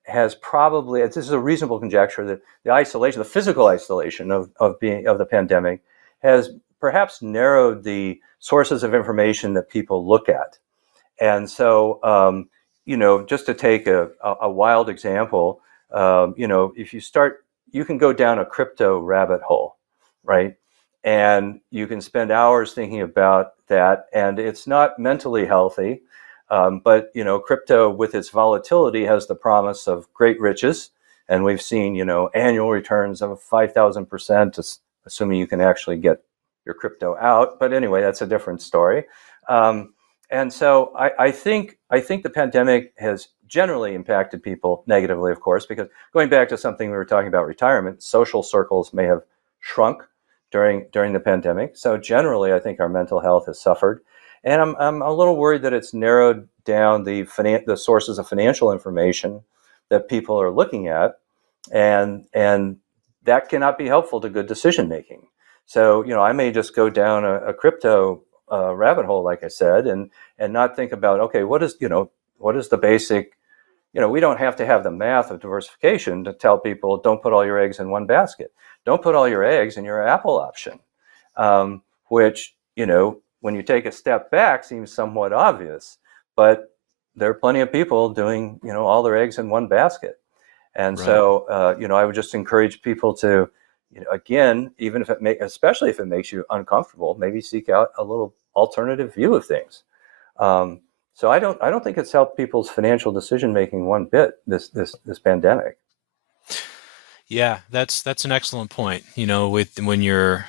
has probably, this is a reasonable conjecture, that the physical isolation of the pandemic has perhaps narrowed the sources of information that people look at. And so, just to take a wild example, if you can go down a crypto rabbit hole, right? And you can spend hours thinking about that, and it's not mentally healthy. But crypto, with its volatility, has the promise of great riches, and we've seen annual returns of 5,000%, assuming you can actually get your crypto out. But anyway, that's a different story. And so I think the pandemic has generally impacted people negatively, of course, because going back to something we were talking about, retirement, social circles may have shrunk during the pandemic. So generally, I think our mental health has suffered. And I'm a little worried that it's narrowed down the sources of financial information that people are looking at, and that cannot be helpful to good decision making. So I may just go down a crypto rabbit hole, like I said, and not think about, okay, what is the basic. We don't have to have the math of diversification to tell people don't put all your eggs in one basket. Don't put all your eggs in your Apple option, which when you take a step back, seems somewhat obvious, but there are plenty of people doing, all their eggs in one basket. And right. So, I would just encourage people to, again, even if especially if it makes you uncomfortable, maybe seek out a little alternative view of things. So I don't think it's helped people's financial decision making one bit, this pandemic. Yeah, that's an excellent point. With when your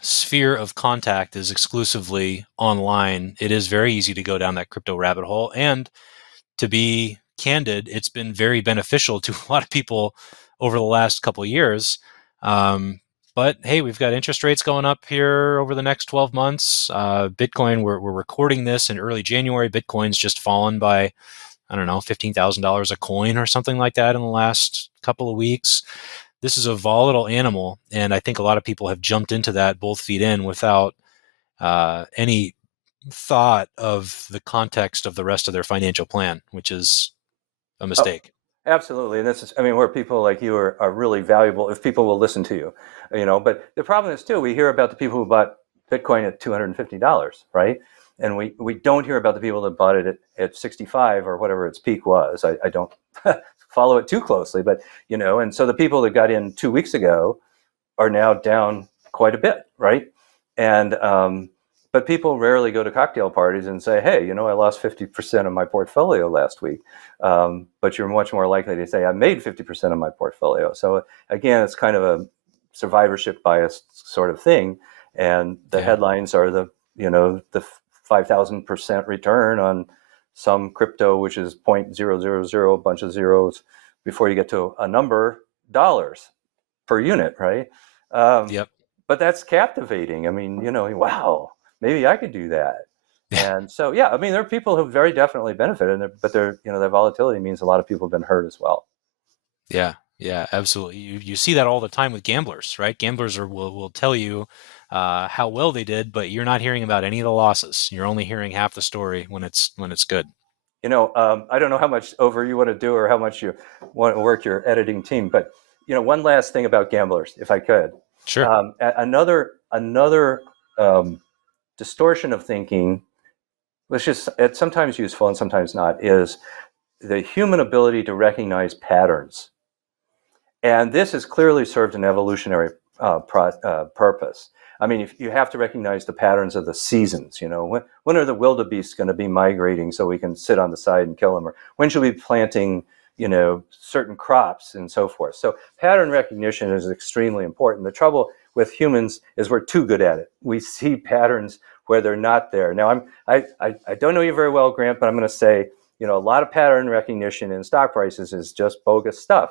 sphere of contact is exclusively online, it is very easy to go down that crypto rabbit hole. And to be candid, it's been very beneficial to a lot of people over the last couple of years. But hey, we've got interest rates going up here over the next 12 months. Bitcoin, we're recording this in early January. Bitcoin's just fallen by, I don't know, $15,000 a coin or something like that in the last couple of weeks. This is a volatile animal, and I think a lot of people have jumped into that both feet in without any thought of the context of the rest of their financial plan, which is a Oh, mistake. absolutely. And this is, I mean, where people like you are really valuable if people will listen to you, but the problem is too, we hear about the people who bought Bitcoin at $250, right? And we don't hear about the people that bought it at 65 or whatever its peak was. I don't follow it too closely, but, and so the people that got in 2 weeks ago are now down quite a bit, right? And but people rarely go to cocktail parties and say, "Hey, I lost 50% of my portfolio last week." But you're much more likely to say, "I made 50% of my portfolio." So again, it's kind of a survivorship bias sort of thing, and the headlines are the 5,000% return on some crypto, which is 0.000, a bunch of zeros before you get to a number dollars per unit, right? Yep. But that's captivating. I mean, wow, maybe I could do that. And so, yeah, I mean, there are people who very definitely benefited, but their volatility means a lot of people have been hurt as well. Yeah, absolutely. You see that all the time with gamblers, right? Gamblers will tell you how well they did, but you're not hearing about any of the losses. You're only hearing half the story when it's good. I don't know how much over you want to do or how much you want to work your editing team, but one last thing about gamblers, if I could. Sure. Another distortion of thinking, which is it's sometimes useful and sometimes not, is the human ability to recognize patterns. And this has clearly served an evolutionary purpose. I mean, if you have to recognize the patterns of the seasons, when are the wildebeests going to be migrating so we can sit on the side and kill them? Or when should we be planting, certain crops and so forth? So pattern recognition is extremely important. The trouble with humans is we're too good at it. We see patterns where they're not there. Now, I don't know you very well, Grant, but I'm going to say, a lot of pattern recognition in stock prices is just bogus stuff.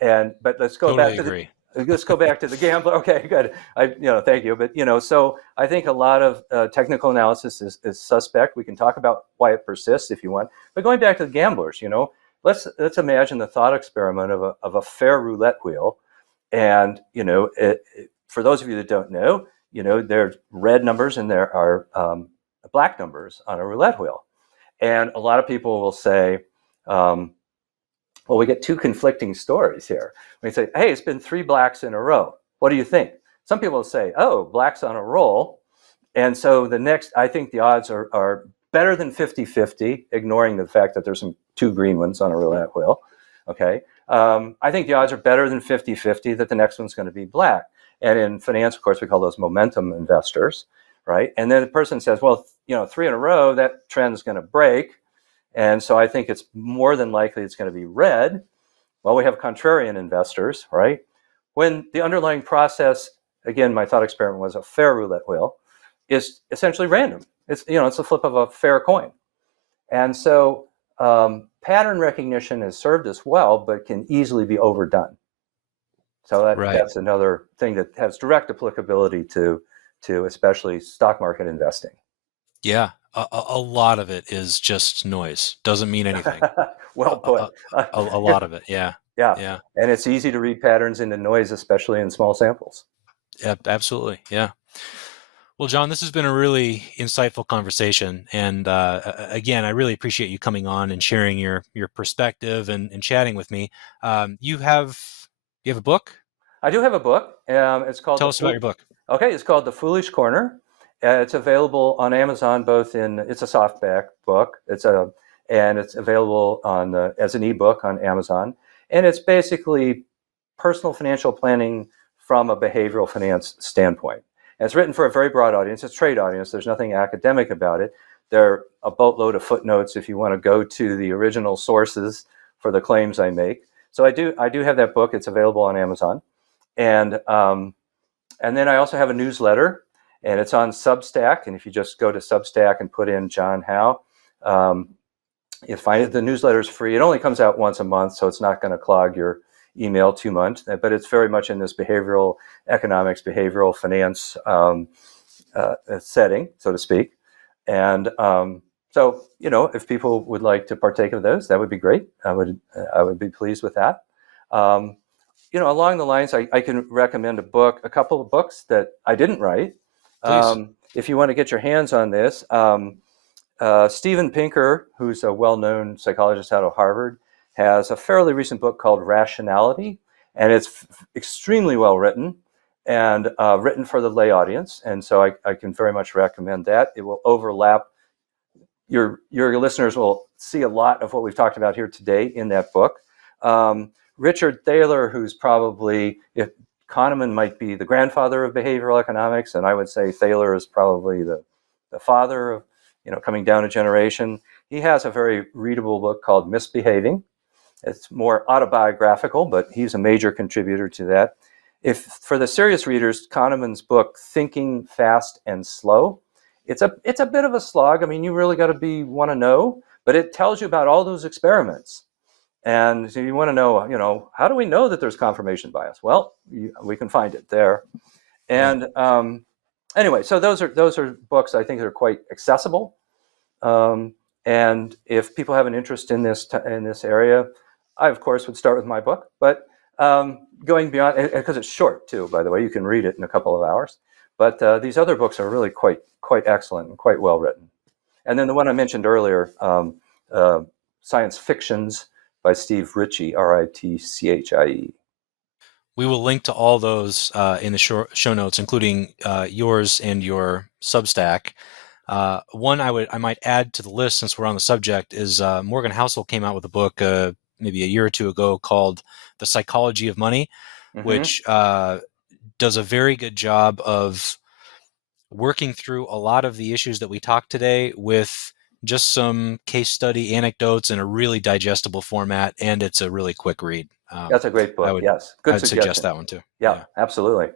But let's go Totally back to agree. let's go back to the gambler. Okay, good. Thank you. But so I think a lot of technical analysis is suspect. We can talk about why it persists if you want. But going back to the gamblers, let's imagine the thought experiment of a fair roulette wheel, and for those of you that don't know, there are red numbers and there are black numbers on a roulette wheel, and a lot of people will say. Well, we get two conflicting stories here. We say, hey, it's been 3 blacks in a row. What do you think? Some people say, oh, black's on a roll. And so I think the odds are better than 50-50, ignoring the fact that there's some 2 green ones on a roulette wheel. Okay. I think the odds are better than 50-50 that the next one's going to be black. And in finance, of course, we call those momentum investors, right? And then the person says, well, 3 in a row, that trend is going to break. And so I think it's more than likely it's going to be red. Well, we have contrarian investors, right? When the underlying process, again, my thought experiment was a fair roulette wheel, is essentially random. It's a flip of a fair coin. And so pattern recognition has served us well, but can easily be overdone. So that's another thing that has direct applicability to especially stock market investing. Yeah. A lot of it is just noise. Doesn't mean anything. Well put. A lot of it. Yeah. Yeah. And it's easy to read patterns into noise, especially in small samples. Yeah, absolutely. Yeah. Well, John, this has been a really insightful conversation. And again, I really appreciate you coming on and sharing your perspective and chatting with me. You have a book? I do have a book. It's called Tell us about your book. Okay. It's called The Foolish Corner. It's available on Amazon, it's a softback book. And it's available as an ebook on Amazon. And it's basically personal financial planning from a behavioral finance standpoint. And it's written for a very broad audience. It's a trade audience. There's nothing academic about it. There are a boatload of footnotes if you want to go to the original sources for the claims I make. So I do have that book. It's available on Amazon, and then I also have a newsletter, and it's on Substack. And if you just go to Substack and put in John Howe, you find it. The newsletter is free. It only comes out once a month, so it's not going to clog your email too much. But it's very much in this behavioral economics, behavioral finance setting, so to speak. And so, if people would like to partake of those, that would be great. I would be pleased with that. Along the lines, I can recommend a couple of books that I didn't write. If you want to get your hands on this, Steven Pinker, who's a well-known psychologist out of Harvard, has a fairly recent book called Rationality, and it's extremely well written and written for the lay audience. And so I can very much recommend that. It will overlap. Your listeners will see a lot of what we've talked about here today in that book. Richard Thaler, who's probably, if Kahneman might be the grandfather of behavioral economics, and I would say Thaler is probably the father of, coming down a generation. He has a very readable book called Misbehaving. It's more autobiographical, but he's a major contributor to that. If for the serious readers, Kahneman's book, Thinking Fast and Slow, it's a bit of a slog. I mean, you really got to want to know, but it tells you about all those experiments. And so you want to know, how do we know that there's confirmation bias? Well, we can find it there. And anyway, so those are books I think that are quite accessible. And if people have an interest in this area, I of course would start with my book. But going beyond, because it's short too, by the way, you can read it in a couple of hours. But these other books are really quite excellent and quite well written. And then the one I mentioned earlier, Science Fictions by Steve Ritchie, Ritchie. We will link to all those in the show notes, including yours and your Substack. One I might add to the list, since we're on the subject, is Morgan Housel came out with a book maybe a year or two ago called The Psychology of Money, which does a very good job of working through a lot of the issues that we talked today with just some case study anecdotes in a really digestible format, and it's a really quick read. That's a great book. Yes, good I would suggest that one too. Yeah, absolutely.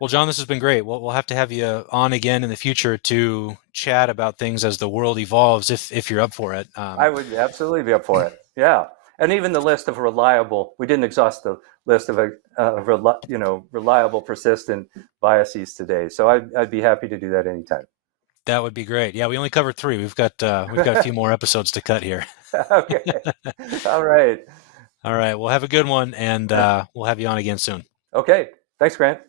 Well, John, this has been great. We'll have to have you on again in the future to chat about things as the world evolves, if you're up for it. I would absolutely be up for it. Yeah, and even the list of reliable. We didn't exhaust the list of reliable, persistent biases today. So I'd be happy to do that anytime. That would be great. Yeah, we only covered 3. We've got a few more episodes to cut here. Okay. All right. All right. Well, have a good one, and we'll have you on again soon. Okay. Thanks, Grant.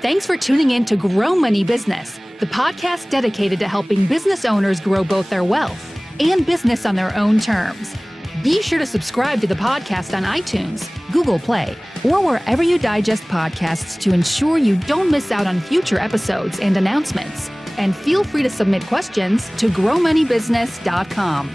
Thanks for tuning in to Grow Money Business, the podcast dedicated to helping business owners grow both their wealth and business on their own terms. Be sure to subscribe to the podcast on iTunes, Google Play, or wherever you digest podcasts to ensure you don't miss out on future episodes and announcements. And feel free to submit questions to growmoneybusiness.com.